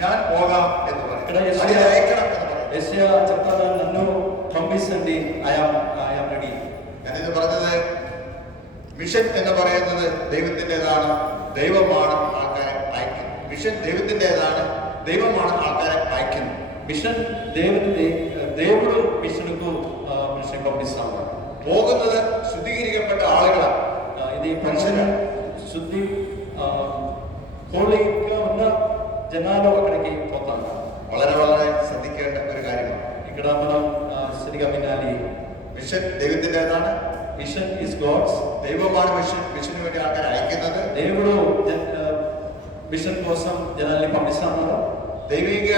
ഞാൻ പോകാം എന്ന് പറയും. ఇక్కడ അയക്കണം എന്ന് പറയും. യെശയ്യാ చెప్తాడు, నన్ను పంపించండి, ఐ ఆమ్ రెడీ. ഞാനിത് പറഞ്ഞത്, മിഷൻ എന്ന് പറയുന്നത് ദൈവത്തിൻ്റെതാണ്, ദൈവമാണ് ആൾക്കാരെ അയക്കുന്നത്. മിഷൻ ദൈവത്തിൻ്റെതാണ്, ദൈവമാണ് ആൾക്കാരെ അയക്കുന്നത്. మిషన్ దేవుడు మిషన్కు మిషన్ పంపిస్తాడు. പോകുന്നത് ശുദ്ധീകരിക്കപ്പെട്ട ആളുകളാണ്. ఇది మనుషులు శుద్ధి హోలీగా ఉన్న జనాలు అక్కడికి పోతారు. വളരെ വളരെ ശ്രദ്ധിക്കേണ്ട ഒരു കാര്യമാണ്. ఇక్కడ మనం సరిగా వినాలి. മിഷൻ ദൈവത്തിൻ്റെതാണ്. Mission is God's. ദൈവമാണ് മിഷന് വേണ്ടി ആൾക്കാരെ അയക്കുന്നത്. దేవుడు మిషన్ కోసం జనాల్ని పంపిస్తున్నారు. ദൈവിക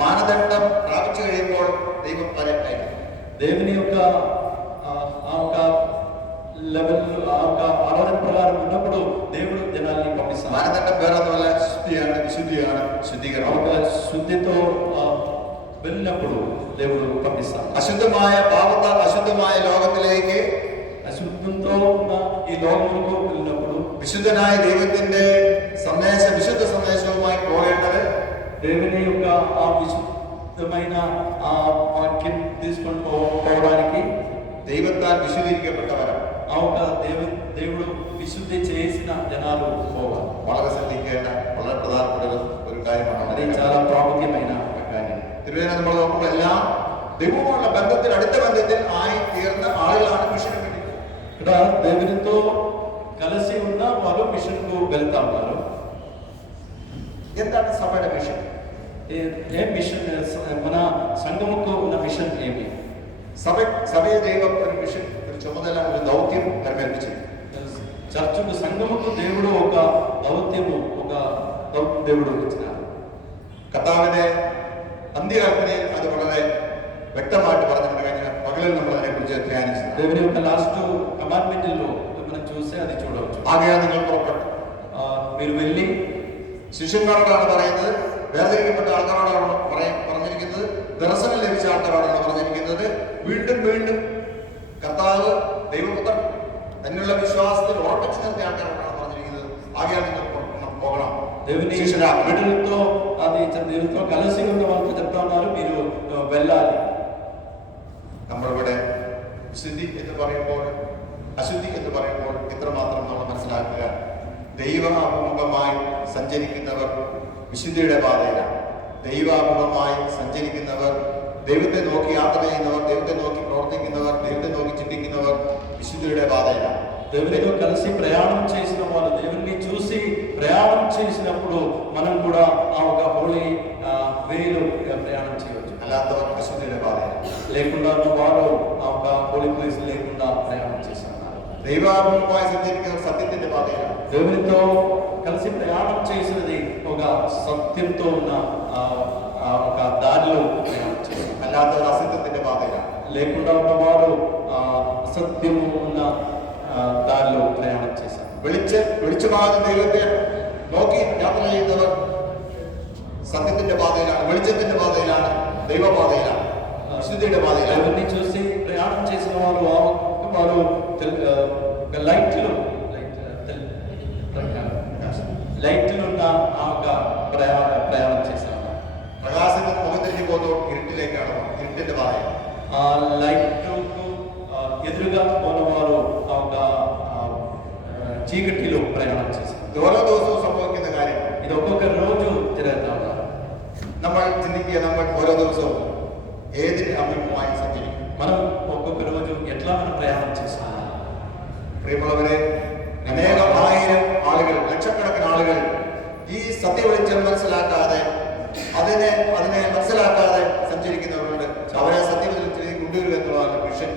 മാനദണ്ഡം പ്രാപിച്ചു കഴിയുമ്പോൾ ദൈവം വരെ അയക്കും. దేవుని యొక్క ఆ ఒక లెవెల్ ఆ ఒక ఆరాధన ప్రకారం ఉన్నప్పుడు దేవుడు జనాల్ని పంపిస్తాడు. മാനദണ്ഡം വേറെ ഒന്നുമല്ല, ശുദ്ധിയാണ്, വിശുദ്ധിയാണ്, ശുദ്ധീകരണം. ఒక శుద్ధితో వెళ్ళినప్పుడు దేవుడు పంపిస్తాడు. അശുദ്ധമായ പാപത്താൽ അശുദ്ധമായ ലോകത്തിലേക്ക് అశుద్ధంతో ఉన్న ఈ లోకముకు వెళ్ళినప్పుడు വിശുദ്ധനായ ദൈവത്തിന്റെ സന്ദേശം, വിശുദ്ധ സന്ദേശവുമായി പോകേണ്ടത് దేవుని యొక్క ఆ విశుద్ధమైన ఆ వాక్యం తీసుకొని పోవడానికి ദൈവത്താൽ വിശുദ്ധീകരിക്കപ്പെട്ടവരാണ്. ఆ ఒక దేవుడు విశుద్ధి చేసిన జనాలు పోవాలి. വളരെ ശ്രദ്ധിക്കേണ്ട വളരെ പ്രധാനപ്പെട്ട ഒരു കാര്യമാണ്. అది చాలా ప్రాముఖ్యమైన కార్యం. തിരുവേദന നമ്മൾ നോക്കുമ്പോൾ എല്ലാം ദൈവവുമുള്ള ബന്ധത്തിൽ, അടുത്ത ബന്ധത്തിൽ ആയി തീർന്ന ആളുകളാണ് മിഷന് വേണ്ടി. ఇక్కడ దేవునితో కలిసి ఉన్న వాళ్ళు మిషన్ కు వెళ్తా ఉన్నారు. എന്താണ് സഭയുടെ മിഷൻ? ఏ మిషన్ మన సంఘముకు ఉన్న మిషన్ ఏమి? സഭയെ ദൈവം ഒരു മിഷൻ, ഒരു ചുമതല, ഒരു ദൗത്യം നിർവഹിച്ചു. చర్చకు సంఘముకు దేవుడు ఒక దౌత్యము, ఒక దేవుడు ఇచ్చినారు. കർത്താവിന്റെ അന്ത്യകൽപ്പനയിൽ അത് വളരെ വ്യക്തമായിട്ട് പറഞ്ഞിട്ടുണ്ട്. കഴിഞ്ഞ പകലിൽ നമ്മൾ അതിനെക്കുറിച്ച് ധ്യാനിച്ചു. దేవుని యొక్క లాస్ట్ కమాండ్మెంట్ లో మనం చూస్తే అది చూడవచ్చు. ആകയാൽ നിങ്ങൾ പുറപ്പെട്ടു. మీరు వెళ్ళి ശിഷ്യന്മാരോടാണ് പറയുന്നത്, വേർതിരിക്കപ്പെട്ട ആൾക്കാരോടാണ് പറഞ്ഞിരിക്കുന്നത്, ദർശനം ലഭിച്ച ആൾക്കാരോടാണ് പറഞ്ഞിരിക്കുന്നത്. വീണ്ടും വീണ്ടും കർത്താവ് ദൈവപുത്രൻ തന്നെയുള്ള വിശ്വാസത്തിൽ ഉറപ്പിച്ചു നിർത്തിയ ആൾക്കാരോടാണ് പറഞ്ഞിരിക്കുന്നത്. ആകയാൽ നിങ്ങൾ പോകണം. దేవుని బిడ్డలతో అది దేవునితో కలిసి ఉన్న వాళ్ళతో చెప్తా ఉన్నారు, మీరు వెళ్ళాలి. നമ്മളിവിടെ വിശുദ്ധി എന്ന് പറയുമ്പോൾ, അശുദ്ധി എന്ന് പറയുമ്പോൾ ഇത്രമാത്രം നമ്മൾ മനസ്സിലാക്കുക. ദൈവാഭിമുഖമായി സഞ്ചരിക്കുന്നവർ വിശുദ്ധിയുടെ പാതയിലാണ്. ദൈവാഭിമുഖമായി സഞ്ചരിക്കുന്നവർ, ദൈവത്തെ നോക്കി യാത്ര ചെയ്യുന്നവർ, ദൈവത്തെ നോക്കി പ്രവർത്തിക്കുന്നവർ, ദൈവത്തെ നോക്കി ചിന്തിക്കുന്നവർ വിശുദ്ധിയുടെ പാതയിലാണ്. దేవునితో కలిసి ప్రయాణం చేసిన వాళ్ళు, దేవుని చూసి ప్రయాణం చేసినప్పుడు మనం కూడా ఆ ఒక హోలీ వేలో ప్రయాణం చేయవచ్చు. അല്ലാത്തവർ അശുദ്ധിയുടെ പാതയിലാണ്. లేకుండా వారు ఆ ఒక హోలీ ప్లేస్ లేకుండా ప్రయాణం చేస్తున్నారు. ദൈവാഭിമുഖമായി സഞ്ചരിക്കുന്നവർ സത്യത്തിന്റെ പാതയിലാണ്. దేవునితో కలిసి ప్రయాణం చేసినది ఒక సత్యంతో ఉన్న ఒక దారిలో ప్రయాణం చేస్తారు. അല്ലാത്തവർ അസത്യത്തിന്റെ പാതയിലാണ്. లేకుండా ఉన్నవారు అసత్యము ఉన్న దారిలో ప్రయాణం చేశారు. വെളിച്ചമാകുന്ന ദൈവത്തെ നോക്കി യാത്ര ചെയ്യുന്നവർ സത്യത്തിന്റെ പാതയിലാണ്, വെളിച്ചത്തിന്റെ പാതയിലാണ്, ദൈവപാതയിലാണ്, വിശുദ്ധിയുടെ പാതയിലാണ്. దేవుని చూసి ప్రయాణం చేసిన వారు వారు లైట్లు ఉన్న ఆ ఒక ప్రయాణం చేశారు. പ്രകാശത്തിൽ മുഖം തിരിഞ്ഞു പോകുന്നു, ഇരുട്ടിലേക്കാണ്, ഇരുട്ടിന്റെ പാതയാണ്. ఆ లైట్ ఎదురుగా పోనవారు ఆ ఒక చీకటిలో ప్రయాణం చేశారు. ഓരോ ദിവസവും സംഭവിക്കുന്ന കാര്യം. ఇది ఒక్కొక్క రోజు జరుగుతా ఉన్నారు. നമ്മൾ ചിന്തിക്കുക, നമ്മൾ ഓരോ ദിവസവും ഏതിന് അഭിമുഖമായി സഞ്ചരിക്കും? మనం ఒక్కొక్క రోజు ఎట్లా మనం ప్రయాణం చేస్తాం? പ്രിയമുള്ളവരെ, അനേകം ആയിരം ആളുകൾ, ലക്ഷക്കണക്കിന് ആളുകൾ ഈ സത്യവെളിച്ചം മനസ്സിലാക്കാതെ, അതിനെ മനസ്സിലാക്കാതെ സഞ്ചരിക്കുന്നവരുണ്ട്. അവരെ സത്യവെളിച്ചത്തിലേക്ക് കൊണ്ടുവരിക എന്നുള്ളതാണ് മിഷൻ.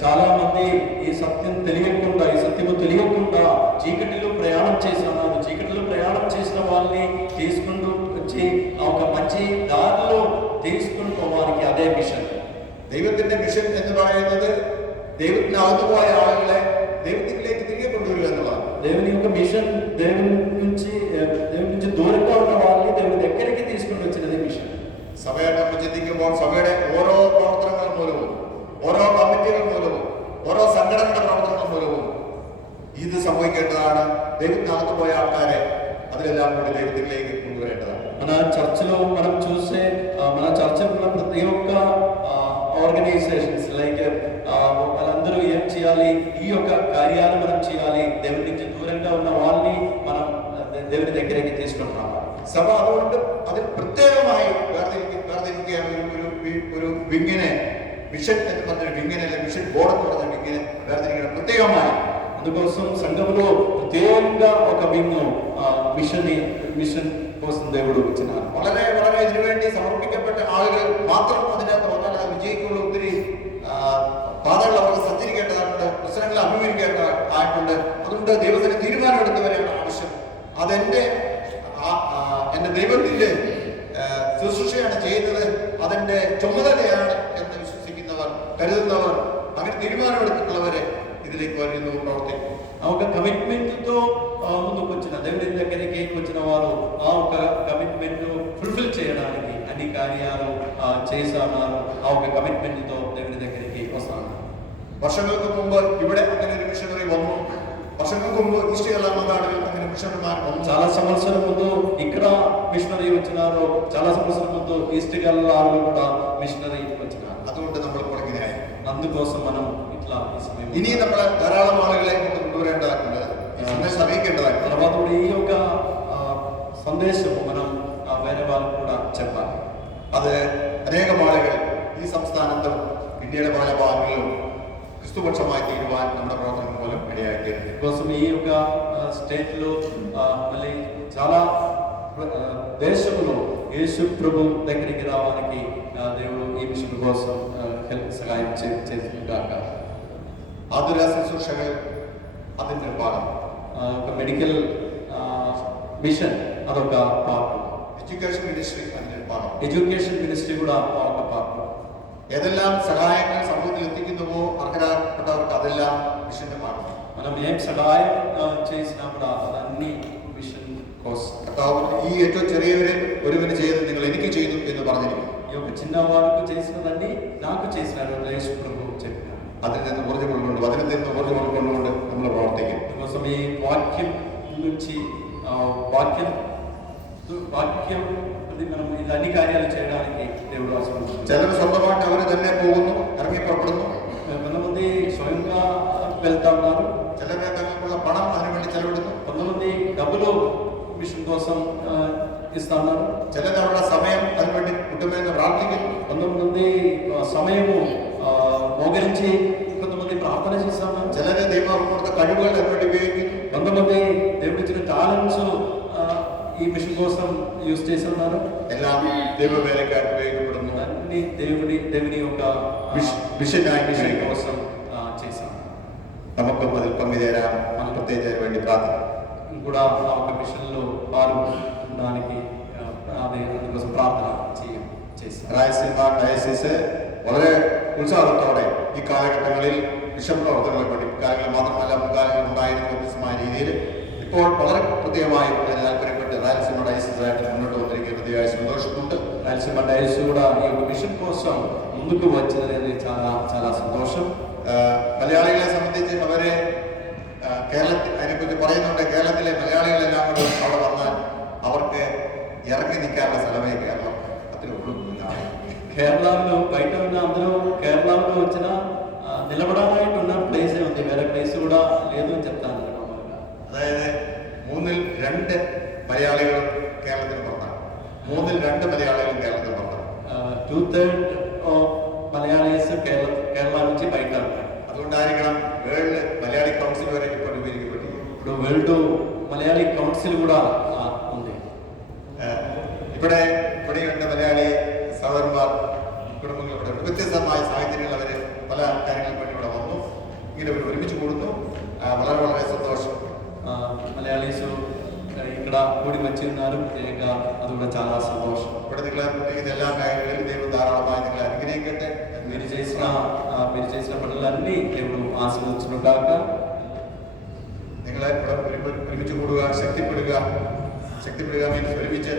చాలా మంది ఈ సత్యం తెలియకుండా, ఈ సత్యము తెలియకుండా చీకటిలో ప్రయాణం చేస్తున్నారు. చీకటిలో ప్రయాణం చేసిన వాళ్ళని తీసుకుంటూ వచ్చి ఆ ఒక మంచి దారిలో తీసుకుని పోవానికి అదే మిషన్. ദൈവത്തിന്റെ മിഷൻ എന്ന് പറയുന്നത് ദൈവത്തിനകത്ത് പോയ ആളുകളെ ദൈവത്തിലേക്ക് തിരികെ കൊണ്ടുവരിക എന്നുള്ളതാണ്. దేవుని యొక్క మిషన్ దేవుని నుంచి దూరంగా ఉన్న వాళ్ళని దేవుని దగ్గరికి తీసుకుని వచ్చినది మిషన్. സഭയെ നമ്മൾ ചിന്തിക്കുമ്പോൾ സഭയുടെ ഓരോ പ്രവർത്തനങ്ങൾ മൂലവും, ഓരോ കമ്മിറ്റികൾ മൂലവും, ഓരോ സംഘടനയുടെ പ്രവർത്തനങ്ങൾ മൂലവും ഇത് സംഭവിക്കേണ്ടതാണ്. ദൈവത്തിനകത്ത് പോയ ആൾക്കാരെ അതിലെല്ലാം കൂടി ദൈവത്തിലേക്ക് കൊണ്ടുവരേണ്ടതാണ്. మన చర్చలో మనం చూసే మన చర్చలో ఉన్న ప్రతి ఒక్క ఆర్గనైజేషన్స్ లైక్ వాళ్ళందరూ ఏం చేయాలి, ఈ యొక్క కార్యాలు మనం చేయాలి. దేవుని నుంచి దూరంగా ఉన్న వాళ్ళని మనం దేవుని దగ్గరికి తీసుకుంటున్నాం. സഭ അതുകൊണ്ട് അതിൽ പ്രത്യേകമായി വേർതിരിക്കുക ഒരു വിങ്ങിനെ മിഷൻ എന്ന് പറഞ്ഞൊരു വിങ്ങിനെ അല്ലെങ്കിൽ മിഷൻ ബോർഡ് എന്ന് പറഞ്ഞ വിങ്ങിനെ വേർതിരിക്കണം പ്രത്യേകമായി. అందుకోసం సంఘంలో ప్రత్యేకంగా ఒక వింగు మిషన్ కోసం దేవుడు ఇచ్చినారు. വളരെ വളരെ ഇതിനുവേണ്ടി സമർപ്പിക്കപ്പെട്ട ആളുകൾ മാത്രം അതിനകത്ത് വന്നാൽ അത് വിജയിക്കുള്ള ഒത്തിരി പാതകൾ അവർക്ക് സഞ്ചരിക്കേണ്ടതായിട്ടുണ്ട്, പ്രശ്നങ്ങൾ അഭിമുഖീകരിക്കേണ്ടതായിട്ടുണ്ട്. അതുകൊണ്ട് ദൈവത്തിന് തീരുമാനമെടുത്തവരാണ് ആവശ്യം. അതെന്റെ ദൈവത്തിന്റെ ശുശ്രൂഷയാണ് ചെയ്യുന്നത്, അതെന്റെ ചുമതലയാണ് എന്ന് വിശ്വസിക്കുന്നവർ, കരുതുന്നവർ, അങ്ങനെ തീരുമാനമെടുത്തിട്ടുള്ളവരെ ഇതിലേക്ക് വരുന്നു, പ്രവർത്തിക്കും. ఆ ఒక కమిట్మెంట్ తో ముందుకు వచ్చిన దేవుడి దగ్గరికి వచ్చిన వారు ఆ ఒక కమిట్మెంట్ ఫుల్ఫిల్ చేయడానికి అన్ని కార్యాలు చేస్తున్నారు. ఆ ఒక కమిట్మెంట్ తో దేవుడి దగ్గరికి వస్తున్నారు. വർഷങ്ങൾക്ക് മുമ്പ് ഇവിടെ അങ്ങനെ ഒരു മിഷണറി വന്നു. വർഷങ്ങൾക്ക് മുമ്പ് ഈസ്റ്റ് കേരള മതാടുകൾ അങ്ങനെ മിഷണറിമാർ വന്നു. చాలా సంవత్సరాల ముందు ఇక్కడ మిషనరీ వచ్చినారు. చాలా సంవత్సరాల ముందు ఈస్ట్ కేరళలో కూడా మిషనరీ వచ్చినారు. അതുകൊണ്ട് നമ്മൾ ഇങ്ങനെയായി. అందుకోసం మనం ఇట్లా ఈ సమయం ഇനി നമ്മൾ ധാരാളം ആളുകളെ കൊണ്ടുവരേണ്ടതായിട്ടുണ്ട്, സന്ദേശം അറിയിക്കേണ്ടതായിട്ടുണ്ട്. తర్వాత కూడా ఈ యొక్క సందేశం మనం వేరే వాళ్ళకు కూడా చెప్పాలి. അത് അനേകം ആളുകൾ ഈ സംസ്ഥാനത്തും ഇന്ത്യയുടെ പല ഭാഗങ്ങളിലും ക്രിസ്തുപക്ഷമായി തീരുവാൻ നമ്മുടെ പ്രവർത്തനം മൂലം ഇടയാക്കിയിരുന്നു. కోసం ఈ యొక్క స్టేట్ లో మళ్ళీ చాలా దేశంలో యేసు ప్రభు దగ్గరికి రావడానికి దేవుడు ఈ మిషన్ కోసం సహాయం చేస్తున్నాక ആതുര ശുശ്രൂഷകൾ അതിന്റെ ഭാഗം. ఒక మెడికల్ మిషన్ అదొక పార్ట్. എഡ്യൂക്കേഷൻ മിനിസ്ട്രി അതിന്റെ ഭാഗം. ఎడ్యుకేషన్ మినిస్ట్రీ కూడా ఒక పార్ట్. ഏതെല്ലാം സഹായങ്ങൾ സമൂഹത്തിൽ എത്തിക്കുന്നുവോ അർഹതപ്പെട്ടവർക്ക് അതെല്ലാം മിഷന്റെ ഭാഗം. మనం ఏం సహాయం చేసినా కూడా అదన్నీ మిషన్ కోసం. ഈ ഏറ്റവും ചെറിയവരിൽ ഒരുവന് ചെയ്ത് നിങ്ങൾ എനിക്ക് ചെയ്തു എന്ന് പറഞ്ഞിരിക്കും. ఈ యొక్క చిన్నవారికి చేసినదన్నీ నాకు చేసినారు యేసు ప్రభు చెప్పినారు. അതിൽ നിന്ന് ഊർജ്ജം ഉൾക്കൊണ്ട് വചനത്തിൽ നിന്ന് ഊർജ്ജം ഉൾക്കൊണ്ടുകൊണ്ട് നമ്മൾ പ്രവർത്തിക്കും. అందుకోసం ఈ వాక్యం నుంచి వాక్యం మనం అన్ని కార్యాలు చేయడానికి దేవుడు ఆశీర్వదించాడు. ചിലർ സ്വന്തമായിട്ട് അവർ തന്നെ പോകുന്നു, ഇറങ്ങി പുറപ്പെടുന്നു. కొంతమంది స్వయంగా వెళ్తా ఉన్నారు. ചിലരെ തങ്ങൾക്കുള്ള പണം അതിനുവേണ്ടി ചെലവിടുന്നു. కొంతమంది డబ్బులు మిషన్ కోసం ఇస్తా ఉన్నారు. ചിലർ അവരുടെ സമയം അതിനുവേണ്ടി കുട്ടുമെന്ന് പ്രാർത്ഥിക്കുന്നു. కొంతమంది సమయము మోగరించి కొంతమంది ప్రార్థన చేస్తా ఉన్నారు. ചിലര് ദൈവം കൊടുത്ത കഴിവുകൾ അതിനുവേണ്ടി ഉപയോഗിക്കുന്നു. కొంతమంది దేవుడు ఇచ్చిన టాలెంట్స్ ఈ మిషన్ కోసం యూజ్ చేస్తున్నారు. എല്ലാം ദൈവവേലക്കായിട്ട് ഉപയോഗിക്കപ്പെടുന്നു. అన్ని దేవుని యొక్క മിഷനായി మిషన్ కోసం చేశాం. നമുക്കും അതിൽ പങ്കുചേരാൻ പ്രത്യേകിച്ച് വേണ്ടി പ്രാർത്ഥിക്കും. కూడా ఆ ఒక మిషన్లో పాల్గొనడానికి అందుకోసం ప్రార్థన చేశాం. രായലസീമ ഡയസിസ് വളരെ ഉത്സാഹത്തോടെ ഈ കാലഘട്ടങ്ങളിൽ മിഷൻ പ്രവർത്തനങ്ങളെ വേണ്ടി കാര്യങ്ങൾ മാത്രമല്ല മുൻകാലങ്ങളിൽ ഉണ്ടായിരുന്ന വ്യത്യസ്തമായ രീതിയിൽ ഇപ്പോൾ വളരെ പ്രത്യേകമായി താല്പര്യപ്പെട്ട് രായലസീമ ഡയസിസായിട്ട് മുന്നോട്ട് വന്നിരിക്കുന്ന പ്രത്യേകമായി സന്തോഷമുണ്ട്. రాయలసీమ డైస్ కూడా ఈ యొక్క మిషన్ కోసం ముందుకు వచ్చినది చాలా చాలా సంతోషం. മലയാളികളെ സംബന്ധിച്ച് അവരെ കേരളത്തിൽ അതിനെക്കുറിച്ച് പറയുന്നുണ്ട്. കേരളത്തിലെ മലയാളികളെല്ലാം കൂടെ അവിടെ വന്നാൽ അവർക്ക് ഇറങ്ങി നിൽക്കാനുള്ള സ്ഥലമേ കേരളം അതിനുള്ളൂ. కేరళలో బయట ఉన్న అందరూ కేరళలో వచ్చిన నిలబడాలన్న ప్లేసే ఉంది, వేరే ప్లేస్ కూడా లేదు అని చెప్తాను. അതായത് 2/3 മലയാളികളും കേരളത്തിന് പുറത്താണ്. 2/3 മലയാളികളും കേരളത്തിന് പുറത്താണ്. 2/3 മലയാളീസ് കേരള నుంచి బయట ఉంటారు. അതുകൊണ്ടായിരിക്കണം വേൾഡ് മലയാളി കൗൺസിൽ വരെ ഇപ്പോൾ രൂപീകരിക്കപ്പെട്ടിരിക്കുന്നത്. ఇప్పుడు వరల్డ్ మలయాళీ కౌన్సిల్ కూడా ఉంది. ഇവിടെയുണ്ട് മലയാളി സഹോദരന്മാർ, കുടുംബങ്ങൾ ഇവിടെ വ്യത്യസ്തമായ സാഹചര്യങ്ങൾ അവർ പല കാര്യങ്ങൾക്ക് വേണ്ടി ഇവിടെ വന്നു. ഇങ്ങനെ ഇവർ ഒരുമിച്ച് കൂടുന്നു. വളരെ വളരെ സന്തോഷം. మలయాళీస్ ఇక్కడ కూడి వచ్చి ఉన్నారు. అది కూడా చాలా సంతోషం. ഇവിടെ നിങ്ങളെ എല്ലാ കാര്യങ്ങളിലും ദൈവം ധാരാളമായി നിങ്ങളെ അനുഗ്രഹിക്കട്ടെ. మీరు చేసిన పనులన్నీ దేవుడు ఆశీర్వదించును గాక. നിങ്ങളെ ഇവിടെ ഒരുമിച്ച് കൂടുക, ശക്തിപ്പെടുക മീൻസ് ഒരുമിച്ച്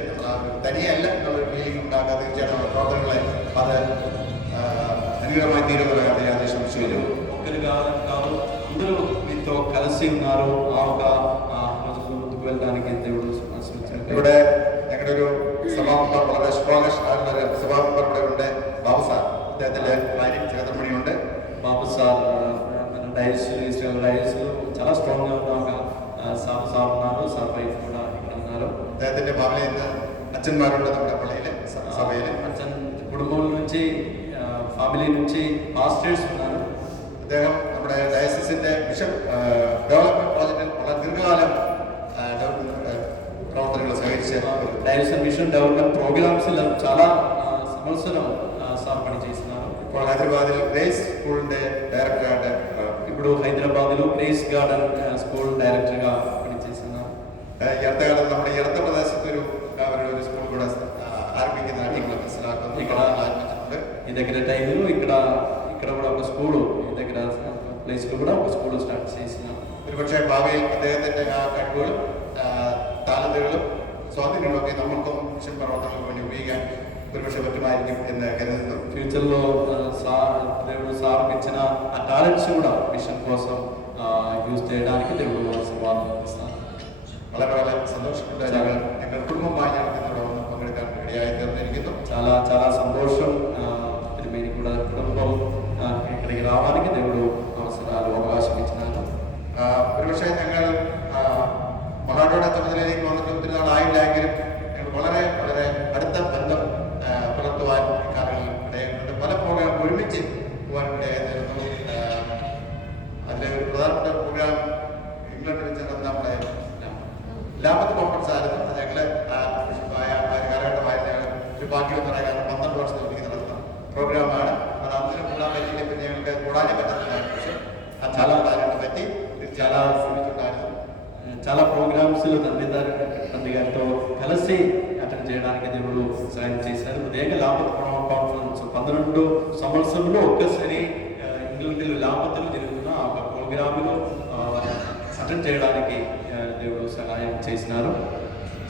തനിയല്ല എന്നുള്ളൊരു ഫീലിംഗ് ഉണ്ടാക്കുക. തീർച്ചയായിട്ടും നമ്മുടെ പ്രവർത്തനങ്ങളെ അത് അനുഗ്രഹമായി തീരുമാനമാകട്ടെ. ഞാൻ ശ്രമിച്ചു. ఒక్కరిగా కాదు, అందరూ మీతో కలిసి ఉన్నారు. ఆ ఒక రోజుల్లో ముందుకు వెళ్ళడానికి దేవుడు ఆశీర్వదించారు. ഇവിടെ ഞങ്ങളുടെ ഒരു സഭാമെമ്പർ, വളരെ സ്ട്രോങ് ആയിട്ടുള്ള സഭാമെമ്പർ ഇവിടെ ഉണ്ട്, ബാബു സാർ. അദ്ദേഹത്തിന്റെ ഭാര്യ ചേതമണിയുണ്ട്. బాబు సార్ డైస్ చాలా స్ట్రాంగ్ గా ఉన్నాక సార్ ఉన్నారు. సార్ వైఫ్ కూడా ఇక్కడ ఉన్నారు. അദ്ദേഹത്തിന്റെ ഫാമിലിയിൽ നിന്ന് അച്ഛന്മാരുണ്ട് നമ്മുടെ പള്ളിയിൽ സഭയിൽ. అచ్చన్ కుటుంబం నుంచి ఫ్యామిలీ నుంచి మాస్టర్స్ ఉన్నారు. അദ്ദേഹം നമ്മുടെ ഡയസിന്റെ ബിഷപ്പ് ഡെവലപ്മെന്റ് പ്രോജക്റ്റിൽ വളരെ ദീർഘകാലം പ്രവർത്തനങ്ങൾ സഹകരിച്ച డైరెక్షన్ మిషన్ డెవలప్మెంట్ ప్రోగ్రామ్స్ చాలా సంవత్సరం సార్ పనిచేస్తున్నారు. ഇപ്പോൾ ഹൈദരാബാദിൽ ഗ്രേസ് സ്കൂളിന്റെ ഡയറക്ടറായിട്ട് ఇప్పుడు హైదరాబాద్లో గ్రేస్ గార్డెన్ స్కూల్ డైరెక్టర్గా పనిచేస్తున్నారు. ഈ അടുത്ത കാലത്ത് നമ്മുടെ ഈ അടുത്ത പ്രദേശത്ത് അവരുടെ ഒരു സ്കൂൾ കൂടെ ആരംഭിക്കുന്നതായിട്ട് നിങ്ങൾ മനസ്സിലാക്കുന്നു. ఆరంభించినప్పుడు ఈ దగ్గర టైంలో ఇక్కడ కూడా ఒక స్కూల్ ఈ దగ్గర ప్లేస్ లో కూడా ఒక స్కూల్ స్టార్ట్ చేసినాం. ഒരുപക്ഷെ ഭാവിയിൽ അദ്ദേഹത്തിന്റെ ആ കഴിവുകളും താലന്തുകളും സ്വാധീനങ്ങളും ഒക്കെ നമ്മൾക്കും മിഷൻ പ്രവർത്തനങ്ങൾക്ക് വേണ്ടി ഉപയോഗിക്കാൻ ഒരുപക്ഷെ പറ്റുമായിരിക്കും എന്ന് കരുതുന്നു. ఫ్యూచర్ లో దేవుడు సార్ ఇచ్చిన ఆ టాలెంట్స్ కూడా మిషన్ కోసం యూజ్ చేయడానికి దేవుడు ఆశీర్వాదం ఇస్తాను. വളരെ വളരെ സന്തോഷമുണ്ട്. ഞങ്ങൾ കുടുംബമായി ഞങ്ങൾ പങ്കെടുക്കാൻ ഇടയായി തീർന്നിരിക്കുന്നു. చాలా చాలా సంతోషం. తిరుమేని కూడా కుటుంబం ఇక్కడికి రావడానికి దేవుడు అవకాశం ఇచ్చినారు. ഒരുപക്ഷെ ഞങ്ങൾ മൊറാഡോയുടെ ചുമതലയിലേക്ക് വന്നിട്ട് ഒത്തിരി നാളായില്ലെങ്കിലും ഞങ്ങൾ വളരെ വളരെ അടുത്ത ബന്ധം പുലർത്തുവാൻ കാലങ്ങളിൽ ഇടയായിട്ടുണ്ട്. പല പ്രോഗ്രാം ഒരുമിച്ച് പോകാൻ ഇടയായിരുന്നു. അതിലെ ഒരു പ്രധാനപ്പെട്ട പ്രോഗ്രാം ഇംഗ്ലണ്ടിൽ വെച്ച് നടന്ന നമ്മുടെ ലാഭത്ത് കോൺഫറൻസ് ആയിരുന്നു. അത് ഞങ്ങള് കാലഘട്ടമായിരുന്നു. ഞങ്ങൾ ഒരു ഭാഗ്യം എന്ന് പറയാൻ 12 വർഷത്തിൽ നടത്തുന്ന പ്രോഗ്രാമാണ്. അത് അന്നിനും കൂടാൻ പറ്റിയില്ല. പിന്നെ ഞങ്ങൾക്ക് കൂടാനേ പറ്റുന്നതാണ്. പക്ഷെ చాలా പറ്റി చాలా చాలా ప్రోగ్రామ్స్ తండ్రి గారితో కలిసి అటెండ్ చేయడానికి దేవుడు సహాయం చేశారు. ఉదయంగా లాభత్ కాన్ఫరెన్స్ 12 సంవత్సరంలో ఒక్కసారి ఇంగ్లండ్లో లాభతులు జరుగుతున్న ఒక ప్రోగ్రాములో అటెండ్ చేయడానికి దేవుడు సహాయం చేసినారు.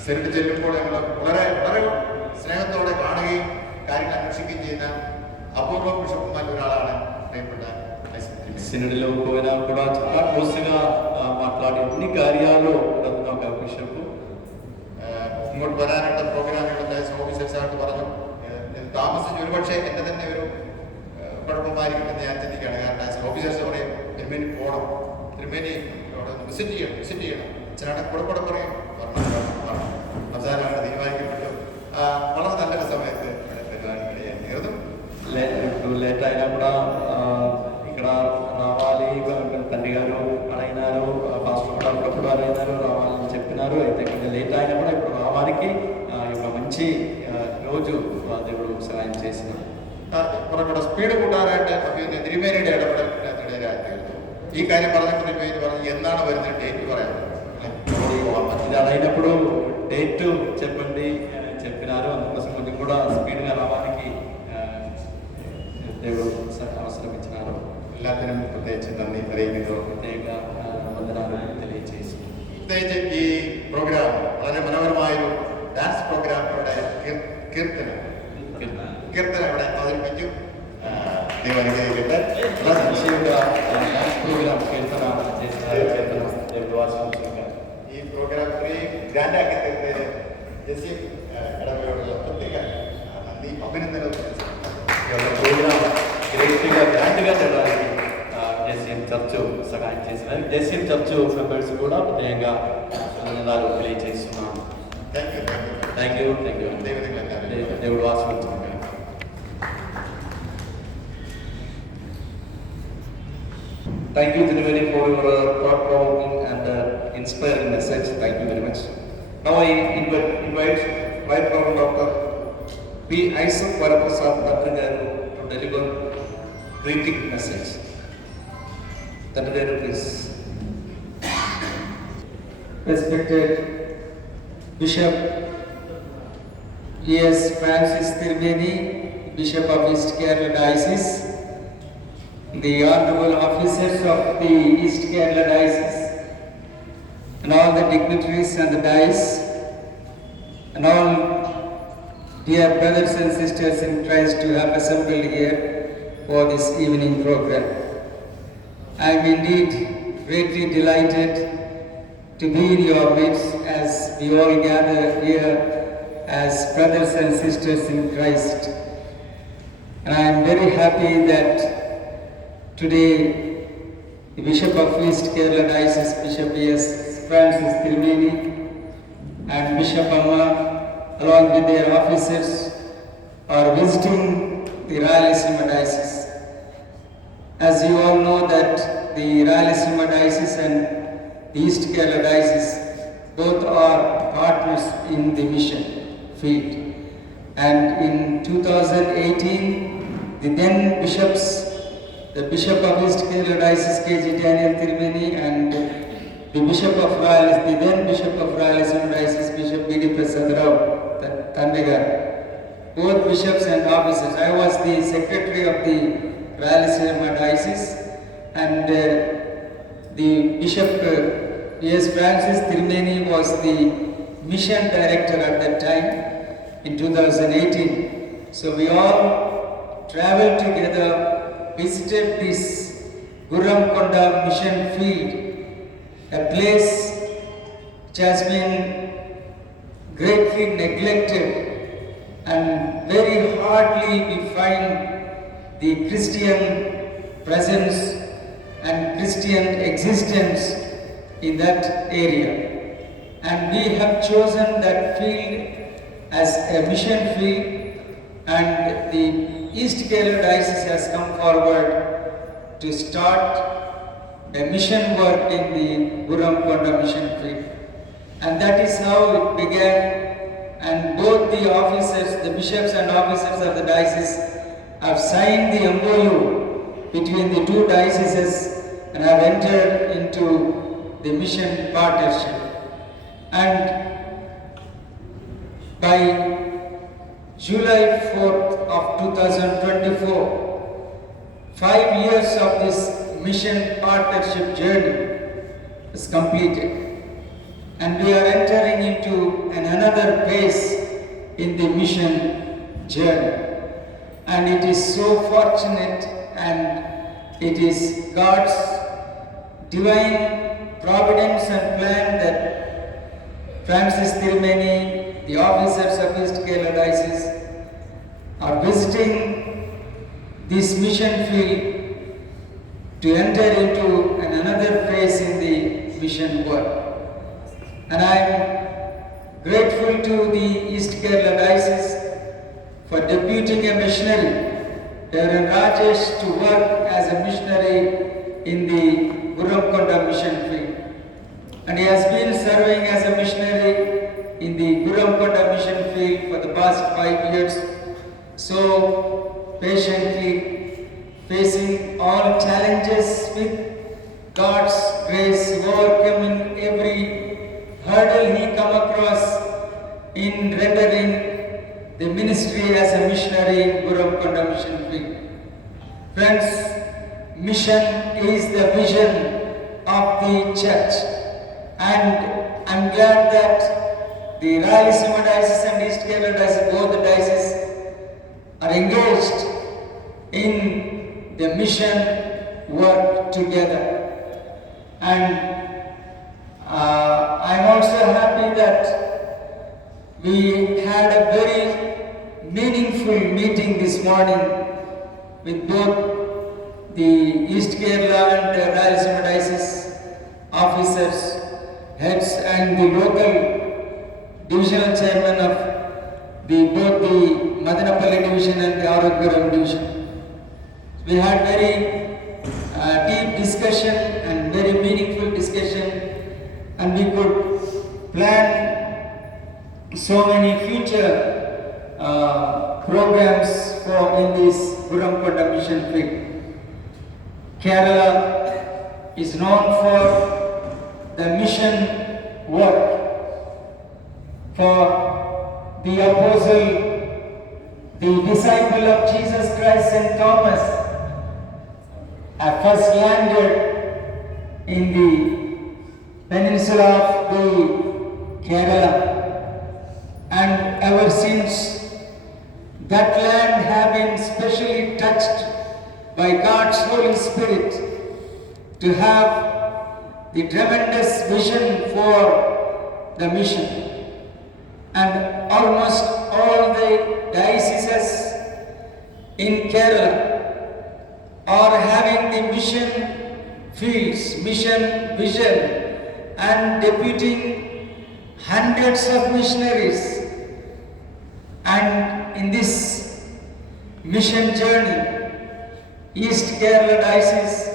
സെനറ്റ് ചെല്ലുമ്പോൾ ഞങ്ങൾ വളരെ വളരെ സ്നേഹത്തോടെ കാണുകയും കാര്യങ്ങൾ അന്വേഷിക്കുകയും ചെയ്യുന്ന അപൂർവ ബിഷപ്പുമാരിൽ ഒരാളാണ് പ്രിയപ്പെട്ട సినడిలో పోయినా కూడా చాలా క్లోజ్గా మాట్లాడి అన్ని కార్యాలు ఉన్న ఒక బిషప్. ഇങ്ങോട്ട് വരാനുള്ള പ്രോഗ്രാമുകളുടെ ഓഫീസേഴ്സായിട്ട് പറഞ്ഞു താമസിച്ച് ഒരുപക്ഷെ എൻ്റെ തന്നെ ഒരു കുഴപ്പമായിരിക്കും എന്ന് ഞാൻ ചിന്തിക്കുകയാണ്. കാരണം ഓഫീസേഴ്സ് പറയും തിരുമേനി പോകണം, തിരുമേനി അവിടെ വിസിറ്റ് ചെയ്യണം. അച്ഛനാണ് കൂടെ പറയും അവസാനമാണ് തീരുമാനിക്കപ്പെട്ടു. വളരെ നല്ലൊരു സമയത്ത് തീർന്നു. ఇప్పుడు లేట్ అయినా కూడా ఇక్కడ రావాలి తండ్రి గారు అడిగినారు, పాస్టర్ కూడా అప్పుడప్పుడు అడిగినారు రావాలని చెప్పినారు. అయితే కొంచెం లేట్ అయినా కూడా ఇప్పుడు రావడానికి ఒక మంచి రోజు దేవుడు సహాయం చేసినారు. കുറച്ചുകൂടെ സ്പീഡ് കൂട്ടാനായിട്ട് തിരുമേനിയുടെ ഇടപെടലിനകത്തിടയിലായിരുന്നു. ഈ കാര്യം പറഞ്ഞപ്പോൾ തിരുമേനി പറഞ്ഞു എന്നാണ് വരുന്നത് ഡേറ്റ് പറയാം. ఇది అయినప్పుడు డేట్ చెప్పండి చెప్పినారు. అందుకోసం కొంచెం కూడా స్పీడ్గా రావడానికి దేవుడు అవసరం ఇచ్చినారు. എല്ലാത്തിനും പ്രത്യേകിച്ച് നന്ദി അറിയിക്കുന്നു. പ്രത്യേക వందనాలు తెలియజేసి പ്രത്യേകിച്ച് ഈ പ്രോഗ്രാം വളരെ മനോഹരമായൊരു ഡാൻസ് പ്രോഗ്രാം ഇവിടെ കീർത്തന ഇവിടെ അവതരിപ്പിച്ചു. ദൈവാനുഗ്രഹിക്കട്ടെ. డాన్స్ ప్రోగ్రామ్ కీర్తన చేసినారు. దేవుడు ఆశీర్వదించారు. ഈ പ്രോഗ്രാം ഇത്രയും ഗ്രാൻഡാക്കി തീർത്തതിന് ജസീം ഇടവയോടുള്ള പ്രത്യേക നന്ദി അഭിനന്ദനവും. ప్రోగ్రామ్ గ్రేట్గా గ్రాండ్గా చేయడానికి జేసీఎం చర్చ్ సహాయం చేసినారు. జేసీఎం చర్చ్ మెంబర్స్ కూడా ప్రత్యేకంగా ధన్యవాదాలు తెలియజేస్తున్నాను. Thank you. దేవుడు ఆశీర్వదించారు. Thank you, Triveni, for your thought-provoking and inspiring message. Thank you very much. Now I invite Right Reverend Dr. P. Isaac Varaprasad Bhattagaru to deliver greeting message. Bhattagaru, please. Respected Bishop E.S. Francis Tirumeni, Bishop of East Kerala Diocese, the honorable officers of the East Kerala Diocese, and all the dignitaries and the diocese, and all dear brothers and sisters in Christ who have assembled here for this evening program. I am indeed greatly delighted to be in your midst as we all gather here as brothers and sisters in Christ. And I am very happy that today the Bishop of East Kerala Diocese, Bishop E.S. Francis Tirumeni, and Bishop Amma, along with their officers, are visiting the Rayalaseema Diocese. As you all know that the Rayalaseema Diocese and the East Kerala Diocese both are partners in the mission field. And in 2018, the then bishops, the Bishop of East Kerala Diocese K.G. Daniel Tirumeni and the Bishop of the then Bishop of Rayalaseema Diocese, Bishop B.D. Prasad Rao Tandegar, both bishops and officers. I was the secretary of the Rayalaseema Diocese, and the Bishop P.S. Francis Tirumeni was the mission director at that time in 2018. So we all traveled together, visited this Gurramkonda mission field, a place which has been greatly neglected, and very hardly we find the Christian presence and Christian existence in that area. And we have chosen that field as a mission field, and the East Kerala Diocese has come forward to start a mission work in the Gurramkonda mission field. And that is how it began, and both the officers, the bishops and officers of the diocese have signed the MOU between the two dioceses and have entered into the mission partnership. And by July 4th of 2024, 5 years of this mission partnership journey is completed, and we are entering into another phase in the mission journey. And it is so fortunate, and it is God's divine providence and plan that Francis Tirumeni, the officers of East Kerala Diocese, are visiting this mission field to enter into another phase in the mission work. And I am grateful to the East Kerala Diocese for deputing a missionary, Reverend Rajesh, to work as a missionary in the Gurramkonda mission field. And he has been serving as a missionary in the Gurramkonda mission field for the past 5 years, so patiently facing all challenges with God's grace, overcoming every hurdle he come across in rendering the ministry as a missionary in Gurramkonda mission field. Friends, mission is the vision of the church, and I'm glad that the Rayalaseema Diocese and East Kerala Diocese, both the dioceses, are engaged in the mission work together. And I'm also happy that we had a very meaningful meeting this morning with both the East Kerala and the Rayalaseema Diocese officers, heads, and the local divisional chairman of both the Madanapalli division and the Arogaram division. We had very deep discussion and very meaningful discussion, and we could plan so many future programs in this Gurramkonda mission field. Kerala is known for the mission work, for the apostle, the disciple of Jesus Christ, St. Thomas, first landed in the peninsula of the Kerala, and ever since that land have been specially touched by God's Holy Spirit to have the tremendous vision for the mission. And almost all the dioceses in Kerala are having the mission fields, mission vision, and deputing hundreds of missionaries. And in this mission journey, East Kerala Diocese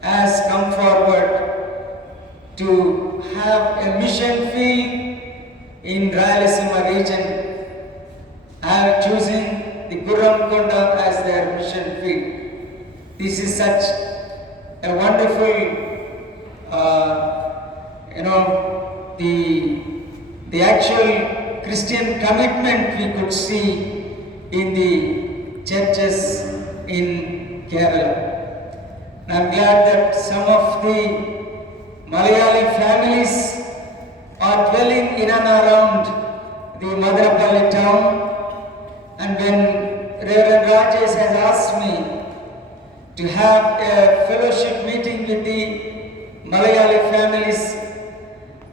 has come forward to have a mission field in Rayalaseema region, and choosing the Gurramkonda as their mission field. This is such a wonderful, the actual Christian commitment we could see in the churches in Kerala. And I'm glad that some of the Malayali families are dwelling in and around the Madarapalli town. And when Reverend Rajesh has asked me to have a fellowship meeting with the Malayali families,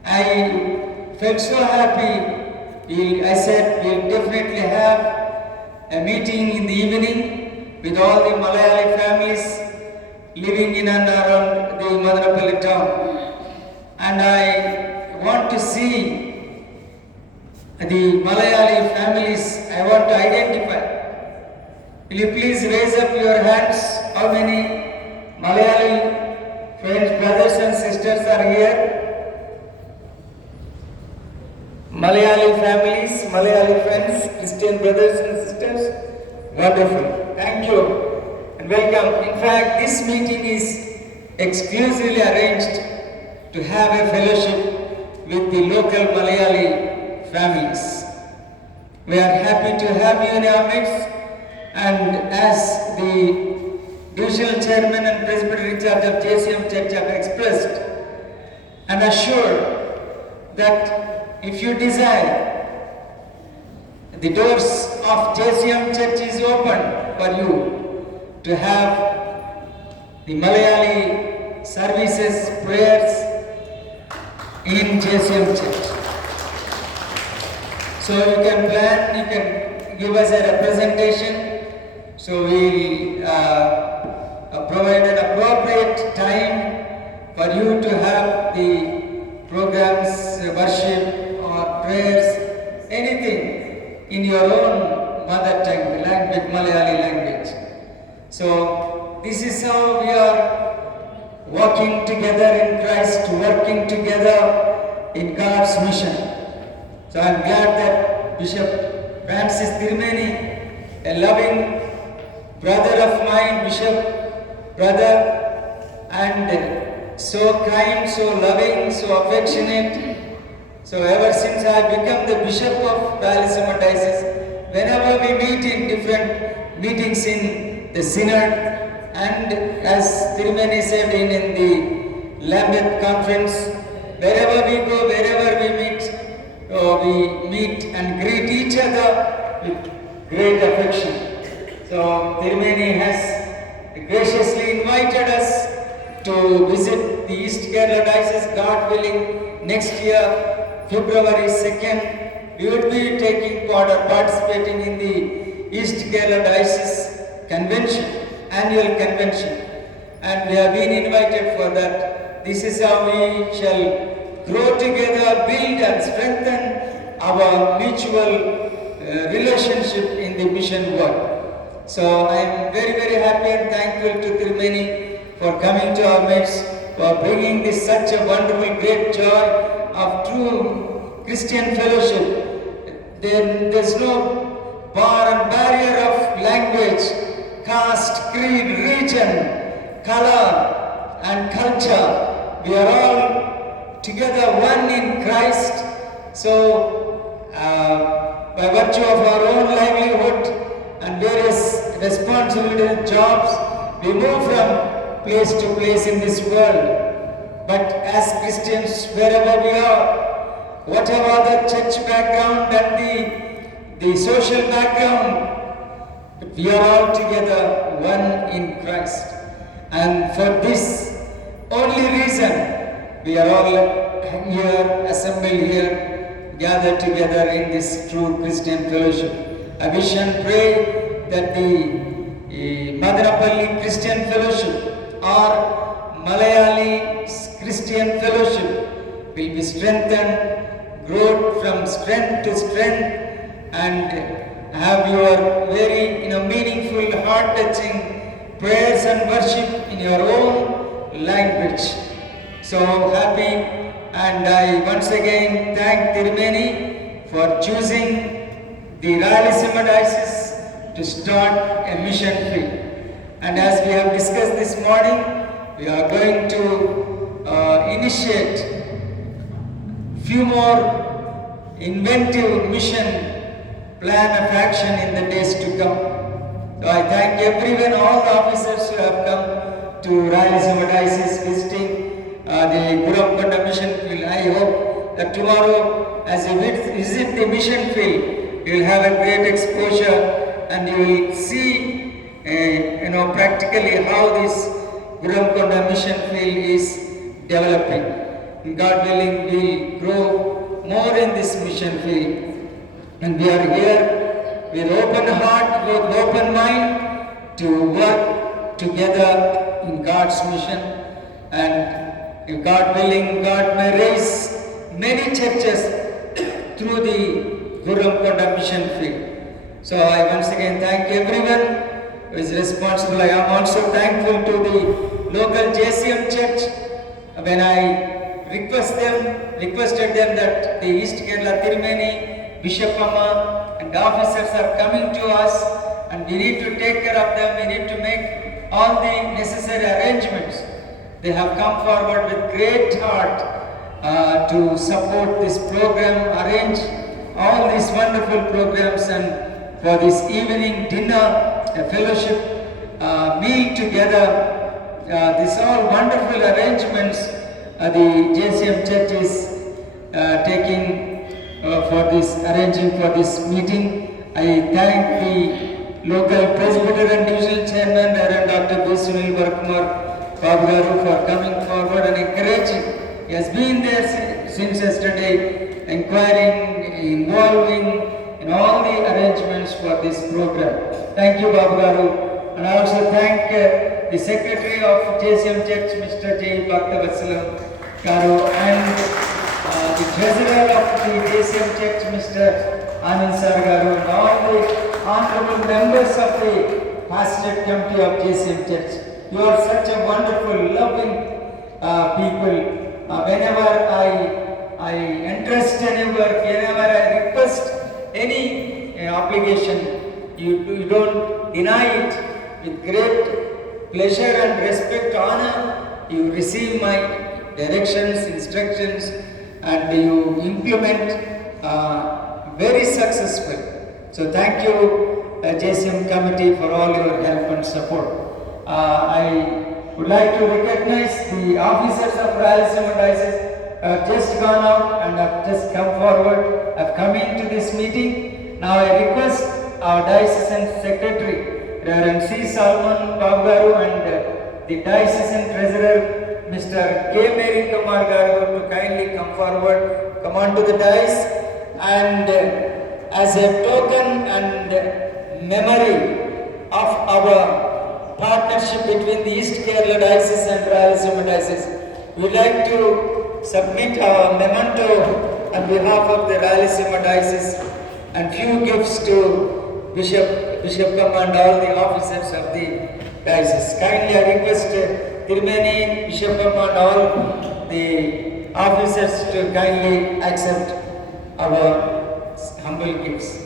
I felt so happy. I said we'll definitely have a meeting in the evening with all the Malayali families living in and around the Madarapalli town. And I want to see the Malayali families. I want to identify. Will you please raise up your hands? How many Malayali friends, brothers and sisters are here? Malayali families, Malayali friends, Christian brothers and sisters. Wonderful. Thank you and welcome. In fact, this meeting is exclusively arranged to have a fellowship with the local Malayali families. We are happy to have you in our midst, and as the divisional chairman and presbytery in charge of JCM Church have expressed and assured that if you desire, the doors of JCM Church is open for you to have the Malayali services, prayers in JCM Church. So you can plan, you can give us a representation. So we provide an appropriate time for you to have the programs, worship or prayers, anything in your own mother tongue, the language, Malayali language. So this is how we are walking together in Christ, working together in God's mission. So I am glad that Bishop Francis Tirumeni, a loving brother of mine, Bishop brother, and so kind, so loving, so affectionate. So ever since I become the Bishop of Rayalaseema Diocese, whenever we meet in different meetings in the Synod, and as Tirumeni said in the Lambeth Conference, wherever we go, wherever we meet and greet each other with great affection. So Tirumeni has graciously invited us to visit the East Kerala Diocese, God willing, next year, February 2nd, we would be taking part or participating in the East Kerala Diocese Convention, annual convention. And we have been invited for that. This is how we shall grow together, build and strengthen our mutual relationship in the mission work. So I am very, very happy and thankful to Tirumeni for coming to our midst, for bringing this such a wonderful, great joy of true Christian fellowship. There's no bar and barrier of language, caste, creed, region, color and culture. We are all together one in Christ. So by virtue of our own livelihood and various responsibilities, jobs, we move from place to place in this world. But as Christians, wherever we are, whatever the church background and the social background, we are all together one in Christ. And for this only reason, we are all here, assembled here, gathered together in this true Christian fellowship. I wish and pray that the Madarapalli Christian Fellowship or Malayali Christian Fellowship will be strengthened strength to strength and have your very meaningful, heart-touching prayers and worship in your own language. So happy, and I once again thank Tirumeni for choosing the Rayalaseema Diocese to start a mission field. And as we have discussed this morning, we are going to initiate few more inventive mission plan of action in the days to come. So I thank everyone, all the officers who have come to Rayalaseema Diocese visiting the Gurumkonda mission field. I hope that tomorrow, as you visit the mission field, you will have a great exposure and you will see practically how this Gurumkonda mission field is developing. God willing, we will grow more in this mission field. And we are here with open heart, with open mind to work together in God's mission. And if God willing, God may raise many churches through the Gurumkonda mission field. So I once again thank everyone who is responsible. I am also thankful to the local JCM church. When I requested them that the East Kerala Tirumeni, Bishop Amma and officers are coming to us and we need to take care of them, we need to make all the necessary arrangements. They have come forward with great heart to support this program, arrange all these wonderful programs, and for this evening dinner, a fellowship meal together. These all wonderful arrangements the JCM Church is taking for this, arranging for this meeting. I thank the local Presbyterian Divisional Chairman, Reverend Dr. B. Sunil Barakumar Babu Garu, for coming forward and encouraging. He has been there since yesterday, inquiring, involving in all the arrangements for this program. Thank you, Babu Garu. And I also thank the Secretary of JCM Church, Mr. J. Bhaktavatsala Garu, and the Treasurer of the JCM Church, Mr. Anand Sar Garu, and all the honorable members of the Pastoral Committee of JCM Church. You are such a wonderful, loving people. Whenever I entrust any work, whenever I request any obligation, you don't deny it. With great pleasure and respect, honor, you receive my directions, instructions, and you implement very successful. So thank you, JCM committee, for all your help and support. I would like to recognize the officers of Rayalaseema Diocese have just gone out and have just come forward, have come into this meeting. Now I request our diocesan secretary, Reverend C. Salman Babu Garu, and the diocesan treasurer, Mr. K. Mary Kumar Garu, to kindly come forward, come on to the dais, and as a token and memory of our partnership between the East Kerala Diocese and Rayalaseema Diocese, we would like to submit our memento on behalf of the Rayalaseema Diocese and few gifts to Bishop Amma and all the officers of the diocese. Kindly I request Tirumeni, Bishop Amma and all the officers to kindly accept our humble gifts.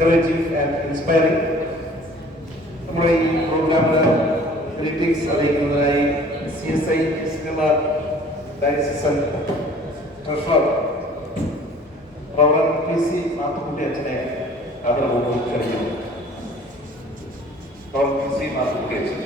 encouraging and inspiring. നമ്മുടെ ഈ പ്രോഗ്രാമിന് greetings അറിയിക്കുന്നതിനായി CSI സിനിമ diocesan treasurer reverend PC Mathukutty അച്ഛനെ ആദരവോടുകൂടി ക്ഷണിക്കുന്നു. Reverend PC Mathukutty അച്ഛൻ.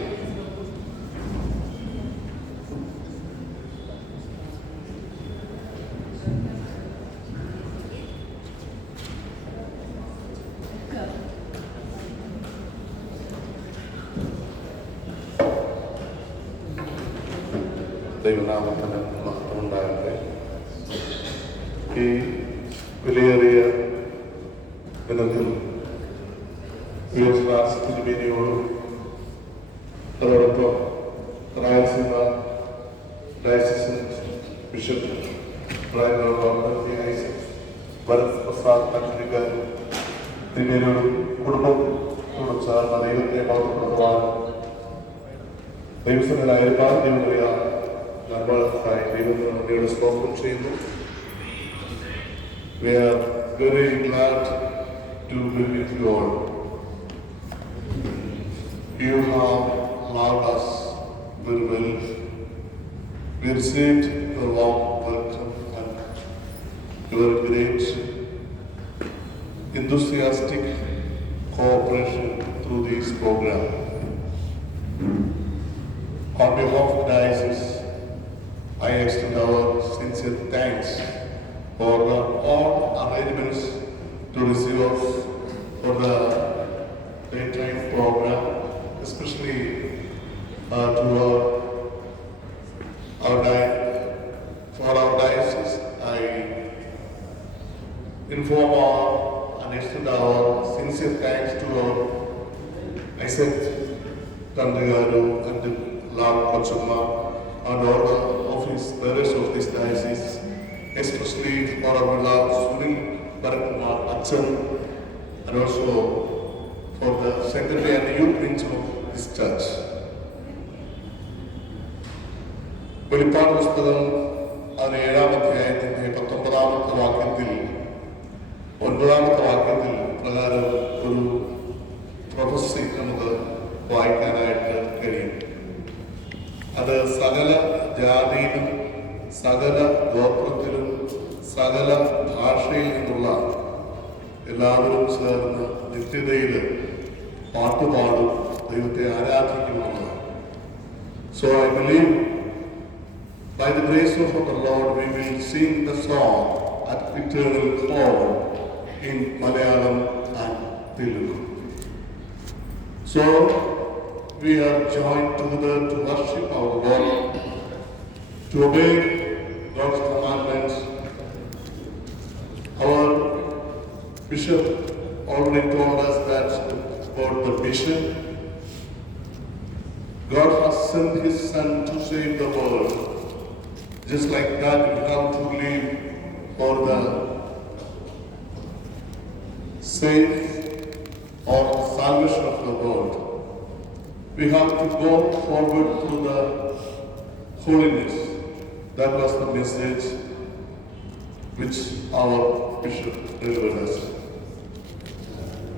ദൈവനാമത്തിന് മഹത്വമുണ്ടാകട്ടെ. ഈ വിലയേറിയ ദിനത്തിൽ തിരുമേനിയോടും അതോടൊപ്പം റായലസീമ ഡയസിസൻ ബിഷപ്പ് ഭരത് പ്രസാദ് അഖിലിക്കാരും തിരുമേനിയോടും കുടുംബത്തോടും ചേർന്ന ദൈവത്തെ മഹത്വപ്പെടുത്തുവാനും ദൈവസനായ ഒരുപാട് ദൈവങ്ങളെയ നന്മകൾക്കായി ദൈവത്തിനോട് സ്തോത്രം ചെയ്യുന്നു. We are very glad to be with you all. You have loved us very well. We received your warm welcome and your great enthusiastic cooperation through this program. On behalf of the diocese, I extend our sincere thanks for all arrangements to receive us for the daytime program, especially to our diocese. I inform and extend our sincere thanks to our Isaac Tandigaru and Lord Kochumma and all the office bearers of this diocese, especially Honorable Sunil Bharatkumar Achan, and also for the secretary and the youth wings of this church. വെളിപ്പാട് പുസ്തകം അതിന് 7-ാം അധ്യായത്തിന്റെ 19-ാമത്തെ വാക്യത്തിൽ 9-ാമത്തെ വാക്യത്തിൽ പ്രകാരം ഒരു പ്രൊഫസി നമുക്ക് വായിക്കാനായിട്ട് കഴിയും. അത് സകല ജാതിയിലും സകല ഗോത്രത്തിലും സകല ഭാഷയിൽ നിന്നുള്ള എല്ലാവരും ചേർന്ന് നിത്യതയിൽ പാട്ടുപാടും ദൈവത്തെ ആരാധിക്കുമെന്നതാണ്. So I believe by the grace of the Lord we will sing the song at eternal call in Malayalam and Telugu. So we are joined together to worship our God, to obey God's commandments. Our bishop already told us that about the vision. God has sent His Son to save the world. Just like that, we have to live for the sake or salvation of the world. We have to go forward to the holiness. That was the message which our bishop delivered us.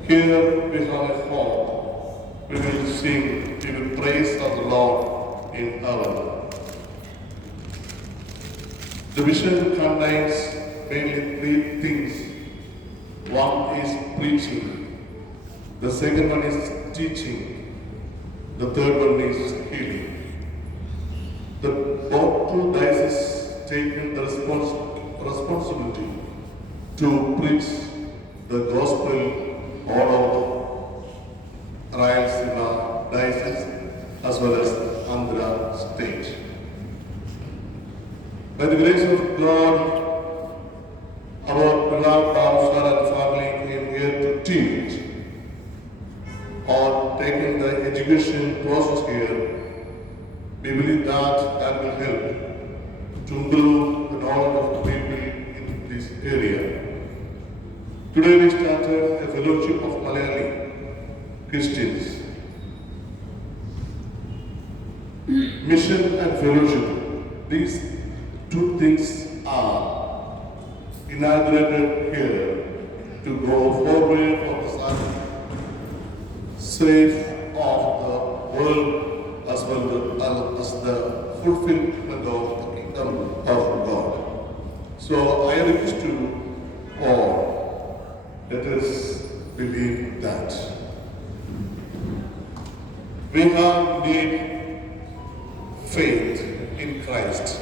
Here we have a hope. We will sing, we will praise of the Lord in heaven. The vision contains mainly 3 things. One is preaching. The second one is teaching. The third one is healing. The both 2 dioceses taken the responsibility to preach the gospel all over Rayalaseema diocese as well as Andhra state. By the grace of God, our beloved pastor and family came here to teach or taking the education process here. We believe that will help to improve the knowledge of the people in this area. Today we started a fellowship of Malayali Christians. Mission and fellowship, these 2 things are inaugurated here to go forward for the and save of the world as well as the fulfillment of the kingdom of God. So I request to all, let us believe that. We have need faith in Christ.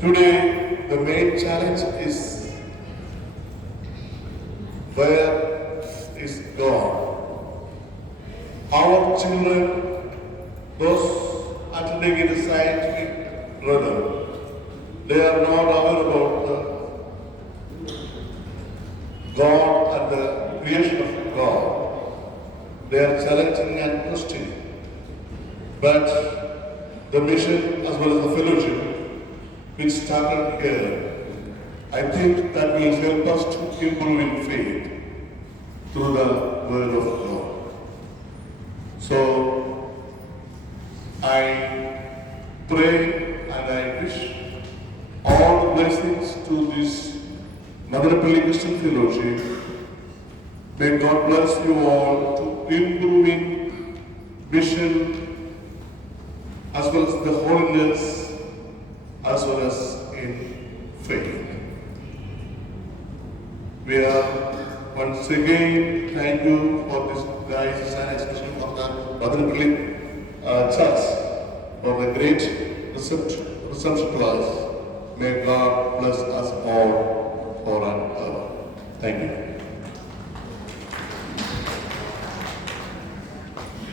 Today, the main challenge is, where is God? Our children, those attending in the scientific brother, they are not aware about the God and the creation of God. They are challenging and questioning. But the mission as well as the fellowship which started here, I think that will help us to improve in faith through the word of God. So I pray and I wish all the blessings to this Madanapalli Christian Fellowship. May God bless you all to improve in mission as well as the holiness as well as in faith. We are once again thank you for this guys and especially for the Madanapalli Church for the great reception class. May God bless us all for and ever. Thank you.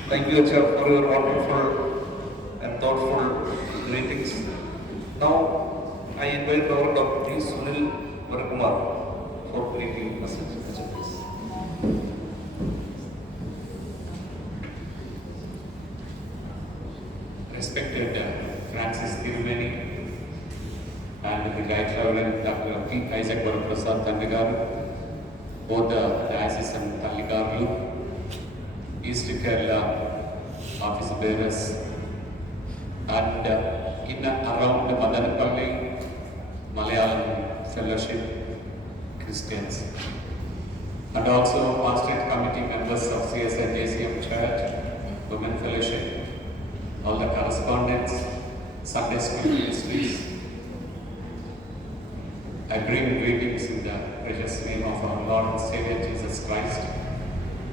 Thank you, Acha, for your wonderful and thoughtful greetings. Now, I invite our Dr. G. Sunil Varakumar for briefing message. Acha, please. Respected Francis Tirumeni and the Right Reverend Dr. P. Isaac Varaprasad Tandigaru, both the Diocese and Talligarlu, East Kerala office bearers, and in and around Madanapalli Malayalam Fellowship Christians, and also Pastorate Committee members of CSI JCM Church, Women Fellowship, all the correspondents, Sunday School ministries. I bring greetings in the precious name of our Lord and Savior Jesus Christ.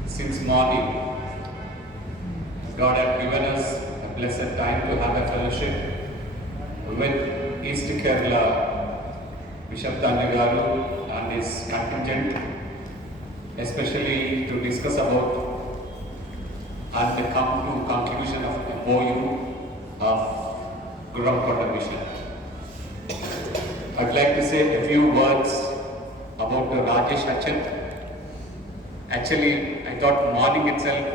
Since morning, God has given us a blessed time to have a fellowship with East Kerala Bishop Tandigaru and his contingent, especially to discuss about and come to conclusion of the MOU of Gurramkonda mission. I'd like to say a few words about the Rajesh Achan. Actually, I thought morning itself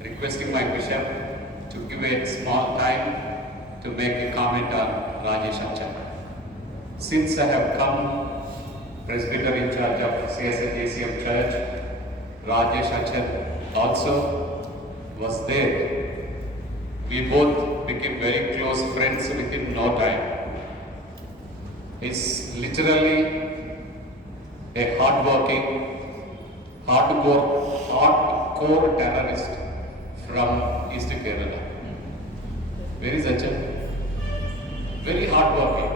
requesting my bishop to give a small time to make a comment on Rajesh Achan. Since I have come presbyter in charge of CSI Church, Rajesh Achan also was there. We both became very close friends within no time. He's literally a hard-working, hardcore terrorist from East Kerala. Where is Achan? Very hard-working.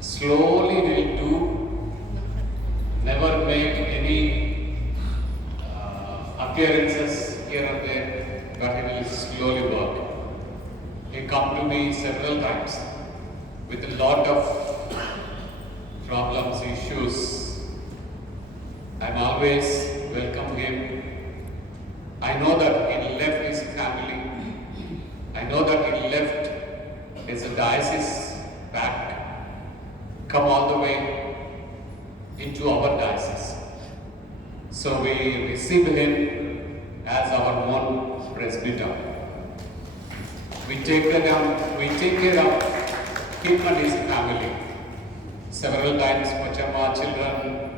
Slowly he'll do, never make any appearances here and there, but he will slowly work. He come to me several times with a lot of problems, issues. I'm always welcome him. I know that he left his family. I know that he left his diocese back, come all the way into our diocese. So we receive him as our own presbyter. We take care of him and his family. Several times Pachama children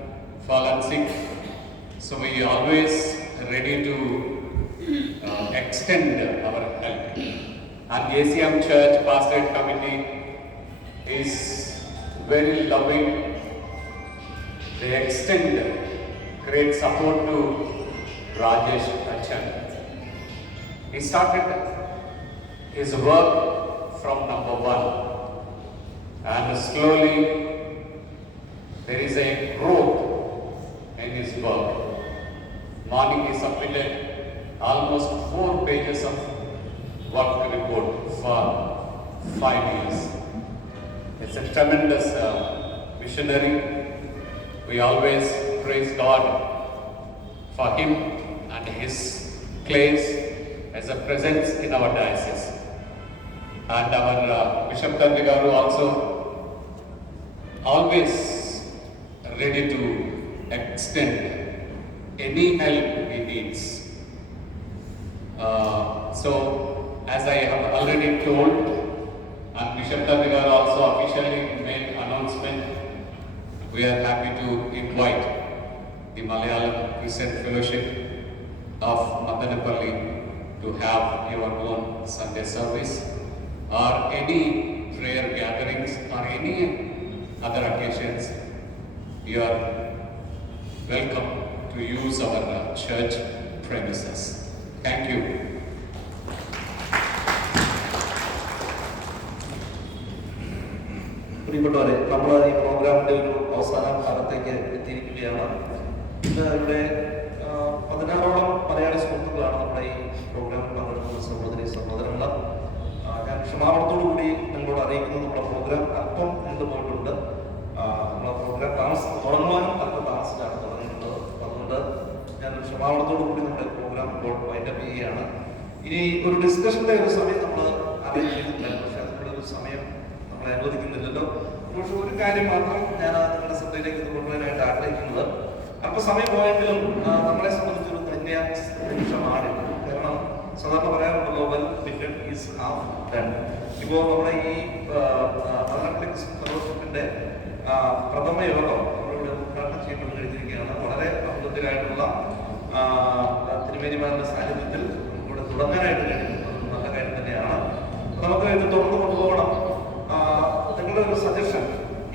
fallen sick, so we always ready to extend our help. And ACM Church Pastorate Committee is very loving. They extend great support to Rajesh Achan. He started his work from number 1, and slowly there is a growth in his work. Morning he submitted almost 4 pages of work report for 5 years. It's a tremendous visionary. We always praise God for him and his place as a presence in our diocese. And our Bishop Tandigaru also always ready to extend any help he needs. So, as I have already told, and Bishop Tandigaru also officially made announcement, we are happy to invite the Malayalam Christian Fellowship of Madanapalli to have your own Sunday service or any prayer gatherings or any other occasions. You are welcome to use our church premises. Thank you. പ്രിയപ്പെട്ടവരെ, നമ്മൾ ഈ പ്രോഗ്രാമിന്റെ ഒരു അവസാന ഭാഗത്തേക്ക് എത്തിയിരിക്കുകയാണ്. ഇന്ന് ഇവിടെ 16ഓളം മലയാളി സുഹൃത്തുക്കളാണ് നമ്മുടെ ഈ പ്രോഗ്രാമിൽ പങ്കെടുക്കുന്ന സഹോദരങ്ങൾ. ഞാൻ ക്ഷമാപണത്തോടു കൂടി നിങ്ങളോട് അറിയിക്കുന്നത് നമ്മുടെ പ്രോഗ്രാം അല്പം നീണ്ടുപോയിട്ടുണ്ട്. നമ്മളെ പ്രോഗ്രാം തുടങ്ങുവാനും അല്പം താമസിച്ചാണ് തുടങ്ങിയിട്ടുള്ളത്. അതുകൊണ്ട് ഞാൻ ക്ഷമാപണത്തോടു കൂടി നമ്മുടെ പ്രോഗ്രാം ഇപ്പോൾ വൈൻഡപ്പ് ചെയ്യുകയാണ്. ഇനി ഒരു ഡിസ്കഷന്റെ ഒരു സമയം നമ്മൾ അറേഞ്ച് ചെയ്തിട്ടില്ല, പക്ഷെ അതിനുള്ള ഒരു സമയം നമ്മളെ അനുവദിക്കുന്നില്ലല്ലോ. പക്ഷെ ഒരു കാര്യം മാത്രം ഞാൻ നിങ്ങളുടെ ശ്രദ്ധയിലേക്ക് കൊണ്ടുവരാനായിട്ട് ആഗ്രഹിക്കുന്നത്, അല്പം സമയം പോയെങ്കിലും നമ്മളെ സംബന്ധിച്ചൊരു ധന്യ നിമിഷമാണ്. കാരണം സാധാരണ പറയാറുണ്ടല്ലോ, well begun is half done. ഇപ്പോൾ നമ്മുടെ ഈ മദനപ്പള്ളി ഫെലോഷിപ്പിന്റെ പ്രഥമ യോഗം നമ്മളിവിടെ ഉദ്ഘാടനം ചെയ്യപ്പെട്ട് കഴിഞ്ഞിരിക്കുകയാണ്. വളരെ അഭിവൃദ്ധിയായിട്ടുള്ള തിരുമേനിമാരുടെ സാന്നിധ്യത്തിൽ നമുക്കിവിടെ തുടങ്ങാനായിട്ട് കഴിയുന്നത് നല്ല കാര്യം തന്നെയാണ്. നമുക്ക് ഇത് തുടർന്ന് കൊണ്ടുപോകണം. നിങ്ങളുടെ ഒരു സജഷൻ,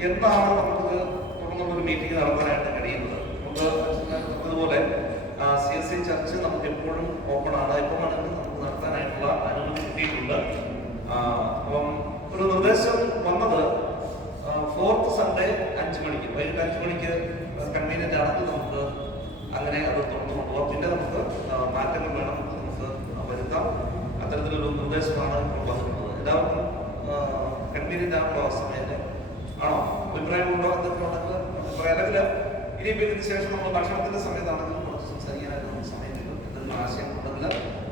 എന്താണ് നമുക്ക് തുടർന്നൊരു മീറ്റിംഗ് നടത്താനായിട്ട് കഴിയുന്നത്? നമുക്ക് അതുപോലെ CSI ചർച്ച് നമുക്ക് എപ്പോഴും ഓപ്പൺ ആണ്, എപ്പോൾ വേണമെങ്കിലും നമുക്ക് നടത്താനായിട്ടുള്ള അനുമതി കിട്ടിയിട്ടുണ്ട്. അപ്പം ഒരു നിർദ്ദേശം വന്നത് 4th സൺഡേ 5 മണിക്ക്, വൈകിട്ട് 5 മണിക്ക് കൺവീനിയന്റ് ആണെങ്കിൽ നമുക്ക് അങ്ങനെ അത് തുറന്നു കൊണ്ടുപോകാം. പിന്നെ നമുക്ക് മാറ്റങ്ങൾ വേണം, നമുക്ക് വരുത്താം. അത്തരത്തിലൊരു നിർദ്ദേശമാണ് ഇപ്പോൾ വന്നിട്ടുള്ളത്. എല്ലാവർക്കും കൺവീനിയന്റ് ആണല്ലോ ആ സമയത്ത്? ആണോ? അഭിപ്രായമുണ്ടോ? എന്തൊക്കെ ഉണ്ടെങ്കിൽ അഭിപ്രായം. അല്ലെങ്കിൽ ഇനിയിപ്പോൾ ഇതിന് ശേഷം നമ്മൾ ഭക്ഷണത്തിന്റെ സമയത്താണെങ്കിലും കുറച്ച് സംസാരിക്കാനായിട്ട് നമുക്ക് സമയം കിട്ടും. എന്തെങ്കിലും ആശയം ഉണ്ടെങ്കിൽ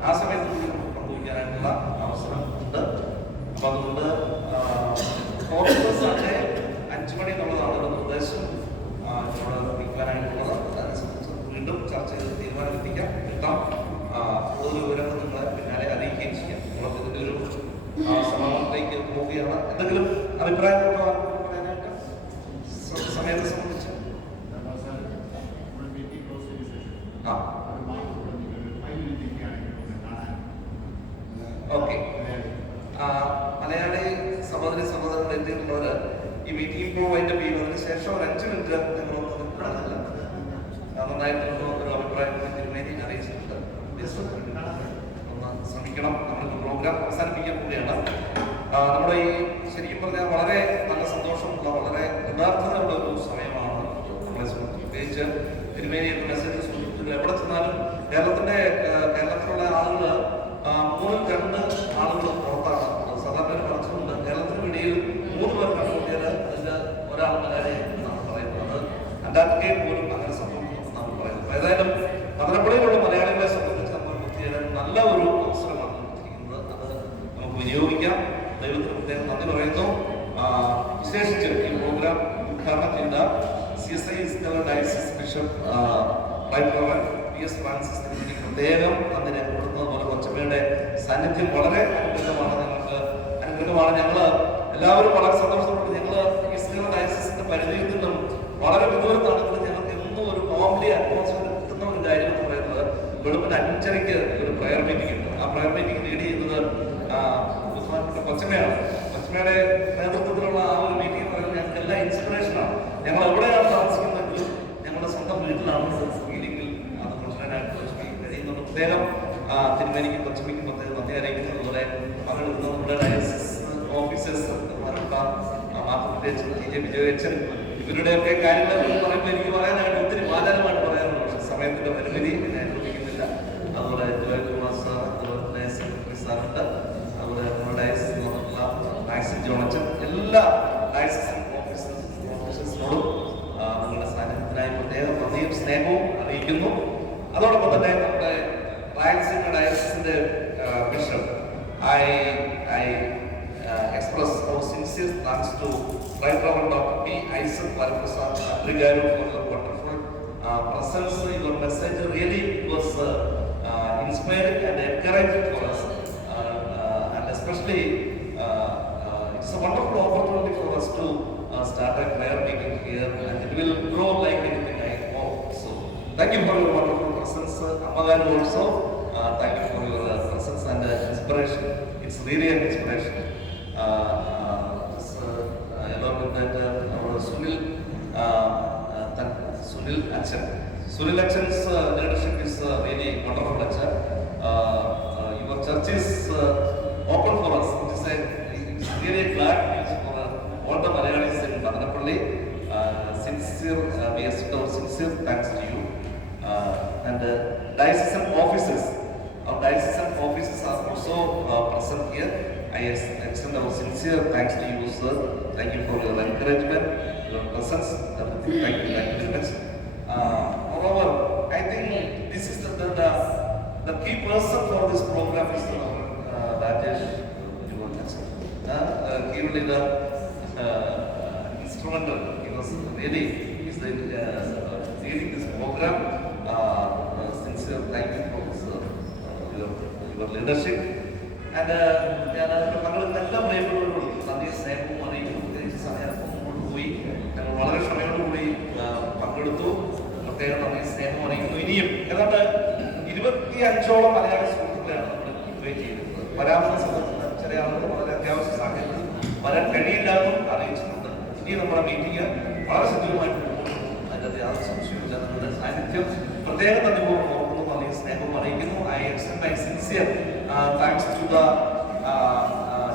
ആ സമയത്ത് കൂടി നമുക്ക് പങ്കുവയ്ക്കാനായിട്ടുള്ള അവസരം ഉണ്ട്. അപ്പൊ അതുകൊണ്ട് 4th സൺഡേ 5 മണി എന്നുള്ളതാണ് ഒരു നിർദ്ദേശം ഇവിടെ അറിയിക്കാനായിട്ടുള്ളത്. അതനുസരിച്ച് വീണ്ടും ചർച്ച ചെയ്ത് തീരുമാനമെത്തിക്കാം, കിട്ടാം. കൂടുതൽ വിവരങ്ങൾ നിങ്ങളെ പിന്നാലെ അറിയിക്കുകയും ചെയ്യാം. നമ്മളൊക്കെ ഇതിന്റെ ഒരു സമാപനത്തിലേക്ക് പോവുകയാണ്. എന്തെങ്കിലും അഭിപ്രായങ്ങളോ പറയാനായിട്ട് സമയത്തെ സംബന്ധിച്ച്? ഓക്കെ. മലയാളി സഹോദരങ്ങൾ എത്തിയിട്ടുള്ളവര് ഈ മീറ്റിംഗ് ഇപ്പോൾ വൈൻഡപ്പ് ചെയ്യുന്നതിന് ശേഷം ഒരു 5 മിനിറ്റ് നിങ്ങളൊന്ന് നിൽക്കണമെന്നില്ല. നന്നായിട്ടുള്ള ഒരു അഭിപ്രായം തിരുമേനി അറിയിച്ചിട്ടുണ്ട്. ഒന്ന് ശ്രമിക്കണം. നമ്മളിപ്പോൾ പ്രോഗ്രാം അവസാനിപ്പിക്കാൻ കൂടിയാണ്. നമ്മുടെ ഈ ശരിക്കും പറഞ്ഞാൽ വളരെ നല്ല സന്തോഷമുള്ള, വളരെ യഥാർത്ഥതയുള്ള ഒരു സമയമാണ് നമ്മളെ സംബന്ധിച്ച്. പ്രത്യേകിച്ച് തിരുമേനി മെസ്സേജ് സൂചിപ്പിച്ചത് എവിടെ ചെന്നാലും കേരളത്തിലുള്ള ആളുകൾ 3-2 ആളുകൾ പുറത്താണ്. സാധാരണ ഒരു പറച്ചിലുണ്ട്, കേരളത്തിന് ഇടയിൽ 3 പേർ കണ്ടുപിടിയാൽ അതിൽ ഒരാൾ മലയാളി എന്നാണ് പറയുന്നത്. അന്റാർട്ടിക്കയിൽ പോലും അങ്ങനെ സംഭവിക്കുമെന്നാണ് പറയുന്നത്. ഏതായാലും മദനപ്പള്ളിയിലുള്ള മലയാളികളെ സംബന്ധിച്ച് നമ്മൾ ബുദ്ധിയാലും നല്ല ഒരു അവസരമാണ് ലഭിച്ചിരിക്കുന്നത്. അത് നമുക്ക് വിനിയോഗിക്കാം. ദൈവത്തിന് പ്രത്യേകം നന്ദി പറയുന്നു. വിശേഷിച്ച് ഈ പ്രോഗ്രാം ഉദ്ഘാടനം ചെയ്ത CSI diocese bishop PS Francis പ്രത്യേകം നന്ദി രേഖപ്പെടുത്തുന്നത് പോലെ കൊച്ചമ്മയുടെ സാന്നിധ്യം വളരെ അനുഗ്രഹമാണ്. ഞങ്ങൾ എല്ലാവരും വളരെ സന്തോഷത്തോടെ ഞങ്ങൾ ഈസ്റ്റേൺ ഡയസിന്റെ പരിധിയിൽ നിന്നും വളരെ വിദൂരത്താണെങ്കിലും ഞങ്ങൾക്ക് എന്നും ഒരു ഹോംലി അറ്റ്മോസ്ഫിയർ കിട്ടുന്ന ഒരു കാര്യം എന്ന് പറയുന്നത് വെളുപ്പിന് 5:30 ഒരു പ്രയർ മീറ്റിംഗ് ഉണ്ട്. ആ പ്രയർ മീറ്റിംഗ് ലീഡ് ചെയ്യുന്നത് കൊച്ചമ്മയാണ്. കൊച്ചമ്മയുടെ നേതൃത്വത്തിലുള്ള ആ ഒരു മീറ്റിംഗ് പറയുന്നത് ഞങ്ങൾക്ക് എല്ലാ ഇൻസ്പിറേഷനാണ്. ഞങ്ങൾ എവിടെയാണ് താമസിക്കുന്നതെങ്കിലും ഞങ്ങളുടെ സ്വന്തം വീട്ടിലാണ് കാണുന്നത് സ്ക്രീനിങ്ങിൽ അത് മുഴുവനായിട്ട് കൊച്ചുമിക്ക് കഴിയുന്നത് പ്രത്യേകം തിരുമേനിക്കും കൊച്ചുമിക്കും പ്രത്യേകം നന്ദി അറിയിക്കുന്നു. അതുപോലെ പങ്കെടുക്കുന്ന നമ്മുടെ ഡയസിസ് ഓഫീസേഴ്സ് പ്രത്യേകിച്ച് വിജയച്ചൻ ഇവരുടെയൊക്കെ കാര്യങ്ങൾ പറയുമ്പോൾ എനിക്ക് പറയാനായിട്ട് ഒത്തിരി വാചാലമായിട്ട് പറയാറുണ്ട്. പക്ഷെ സമയത്തിന്റെ പരിമിതി എന്നെ അനുവദിക്കുന്നില്ല. അതുപോലെ ജോയൽ കുമാർ സാർ, അതുപോലെ സെക്രട്ടറി സാറുണ്ട്, അതുപോലെ നമ്മുടെ ഡയസിസ് മാക്സിൻ ജോണച്ചൻ, എല്ലാ ഡയസിസ് ഓഫീസേഴ്സിനോടും നിങ്ങളുടെ സാന്നിധ്യത്തിനായി പ്രത്യേകം നന്ദിയും സ്നേഹവും അറിയിക്കുന്നു. അതോടൊപ്പം തന്നെ നമ്മുടെ റായൽസീമ ഡയസിസിന്റെ bishop I express our sincere thanks to Right Reverend Dr. P. Isaac Varaprasad Adrigaru for your wonderful presence. Your message really was inspiring and encouraging for us, and especially it's a wonderful opportunity for us to start a prayer meeting here, and it will grow like anything I hope. So, thank you for your wonderful presence, Amagaru also. Thank you for your presence and inspiration. It's really an inspiration. Along with that, our Sunil Achan. Sunil Achan's leadership is really wonderful. Your church is open for us. It's really glad news for all the Malayalis in Madanapalli. We extend our sincere thanks to you. And diocesan officers. Our diocesan officers are also present here. I extend our sincere thanks to you, sir. Thank you for your encouragement, your presence, everything. Thank you very much. Moreover, I think this is the key person for this program is Rajesh. He will be the instrumental. He was really leading this program. Sincere thank you for your leadership. And ഞാൻ പങ്കെടുക്കുന്ന എല്ലാ പ്രിയപ്പെട്ടവരോടും നന്ദി സ്നേഹവും അറിയിക്കും. പ്രത്യേകിച്ച് സമയം മുമ്പോട്ട് പോയി ഞങ്ങൾ വളരെ ക്ഷമയോടുകൂടി പങ്കെടുത്തു. പ്രത്യേകം നന്ദി സ്നേഹം അറിയിക്കുന്നു. ഇനിയും ഏതാണ്ട് 25ഓളം മലയാള സുഹൃത്തുക്കളെയാണ് നമ്മൾ ഇൻവൈറ്റ് ചെയ്തിട്ടുള്ളത്. വരാവുന്ന സുഹൃത്തുക്കൾ ചില ആളുകൾ വളരെ അത്യാവശ്യ സാഹചര്യത്തിൽ വരാൻ കഴിയില്ലാന്നും അറിയിച്ചിട്ടുണ്ട്. ഇനി നമ്മുടെ മീറ്റിംഗ് വളരെ സുന്ദരമായിട്ട് പോകുന്നു. അതിൻ്റെ യാതൊരു സംശയമില്ല. നിങ്ങളുടെ സാന്നിധ്യം പ്രത്യേകം നന്ദിപൂർവ്വം ഓർക്കുന്നു. നന്ദി സ്നേഹവും അറിയിക്കുന്നു. I extend my sincere thanks to the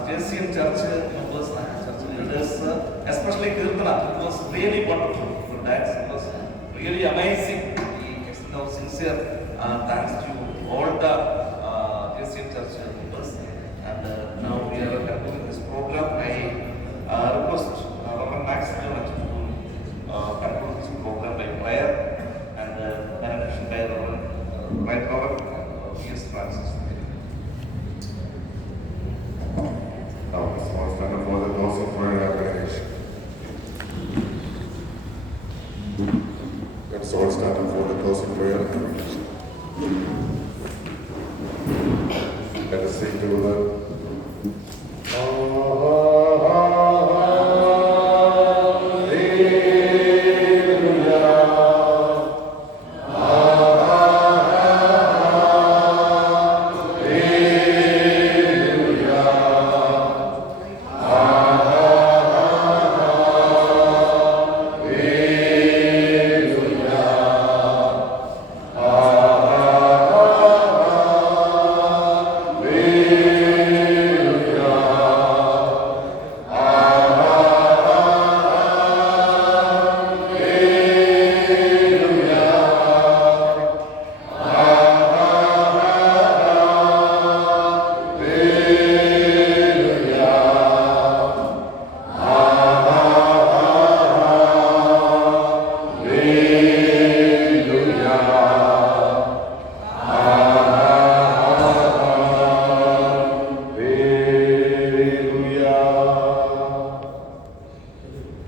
JCM Church members and church leaders, especially Kirtana. It was really wonderful. It was really amazing. We extend our sincere thanks to all the JCM Church members. And now we are concluding this program. I request Reverend Max Jonas to conclude this program by prayer and benediction by Reverend Right Reverend P.S. Francis. Now, this was done for the dose of prayer and benediction. Let's all stand up for the dose of prayer and benediction. Let us sing together.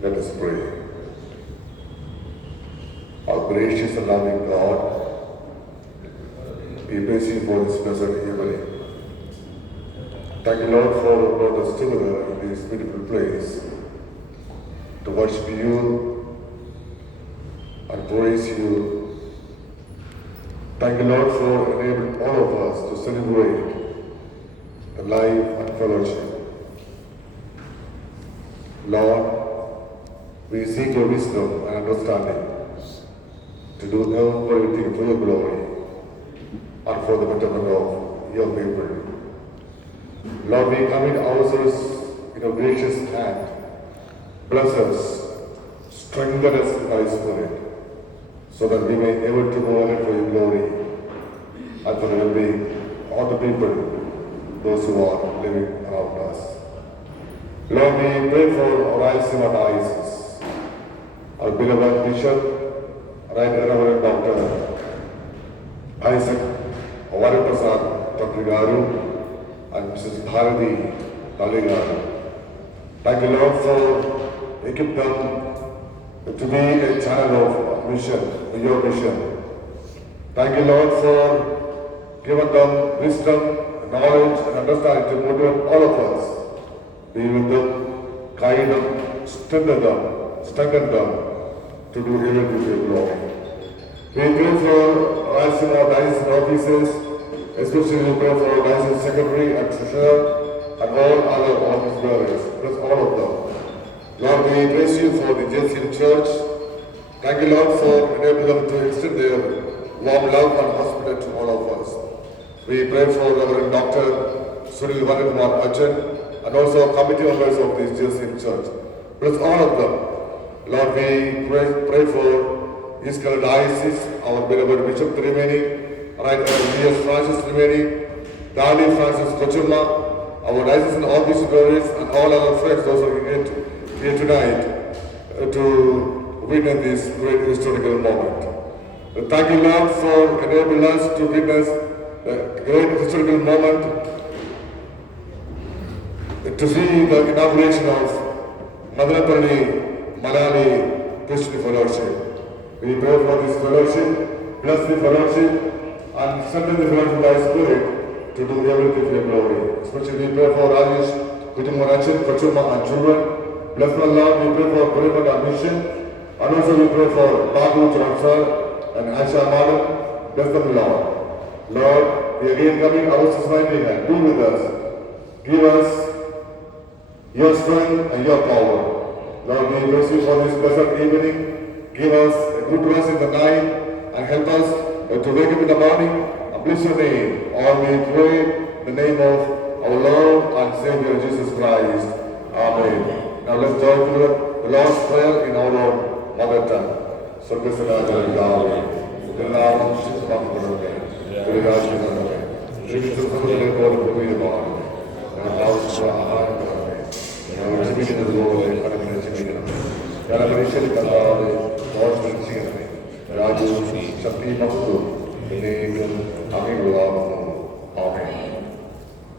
Let us pray. Our gracious and loving God, we praise you for this blessed evening. Thank you, Lord, for brought us together in this beautiful place to worship you and praise you. Thank you, Lord, for enabling all of us to celebrate the life and fellowship. Lord, we seek your wisdom and understanding to do everything for your glory and for the betterment of your people. Lord, we commit ourselves in your gracious hand. Bless us, strengthen us in thy spirit, so that we may able to go ahead for your glory and for the well-being of the people, those who are living around us. Lord, we pray for Rayalaseema Diocese, our beloved Bishop, Right Reverend Dr. Isaac Varaprasad Garu and Mrs. Bharati Taligaru. Thank you, Lord, for equipping them to be a channel of mission, your mission. Thank you, Lord, for giving them wisdom, knowledge, and understanding to motivate all of us. Be with them, guide them, strengthen them to do everything for your glory. We pray for Rayalaseema Diocese offices, especially we pray for Diocese Secretary and Treasurer and all other office bearers, plus all of them. Lord, we praise you for the JCM Church. Thank you, Lord, for enabling them to extend their warm love and hospitality to all of us. We pray for Reverend Dr. Sunil Vanakumar Achan and also committee members of this JCM Church. Bless all of them. Lord, we pray for East Kerala Diocese, our beloved Bishop Trimeni, right, V.S. Francis Trimeni, Dali Francis Kochumma, our diocesan office bearers, and all other friends, those who are here tonight to witness this great historical moment. Thank you, Lord, for enabling us to witness a great historical moment, to see the inauguration of Madanapalli Malayali Christian Fellowship. We pray for this fellowship, bless the fellowship, and strengthen the fellowship by Spirit to do everything for your glory. Especially we pray for Rajesh Kutumurachan, Kachuma, and children. Bless the Lord, we pray for Kurimat and mission, and also we pray for Babu Chansar and Asha Madam. Bless them, Lord. Lord, we again coming our society and be with us. Give us your strength and your power. Lord, we bless you for this blessed evening. Give us a good rest in the night and help us to wake up in the morning and bless your name. All we pray in the name of our Lord and Savior Jesus Christ. Amen. Now let's join to the Lord's Prayer in our mother tongue.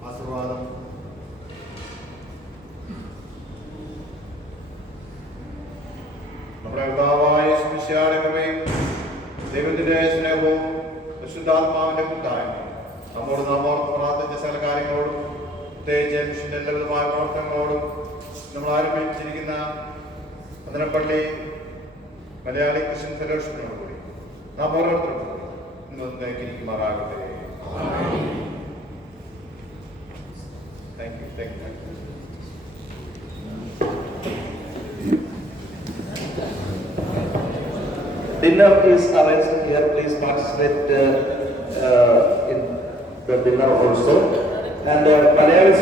ആശീർവാദം. നമ്മുടെ കർത്താവായ യേശുമിശിഹായുടെ കൃപയും ദൈവത്തിന്റെ സ്നേഹവും പരിശുദ്ധാത്മാവിന്റെ കൂട്ടായ്മയും നമ്മോട് നാം ഓർത്ത് പ്രാർത്ഥിച്ച സകല കാര്യങ്ങളോടും പ്രത്യേകിച്ച് മിഷന്റെ എല്ലാവിധമായ പ്രവർത്തനങ്ങളോടും നമ്മൾ ആരംഭിച്ചിരിക്കുന്ന മദനപ്പള്ളി മലയാളി ക്രിസ്ത്യൻ ഫെലോഷിപ്പിനോട് കൂടി നാം ഓരോരുത്തരും ഇരിക്കുമാറാകട്ടെ. Thank you. Dinner is arranged here. Please participate in the dinner also. And Malayali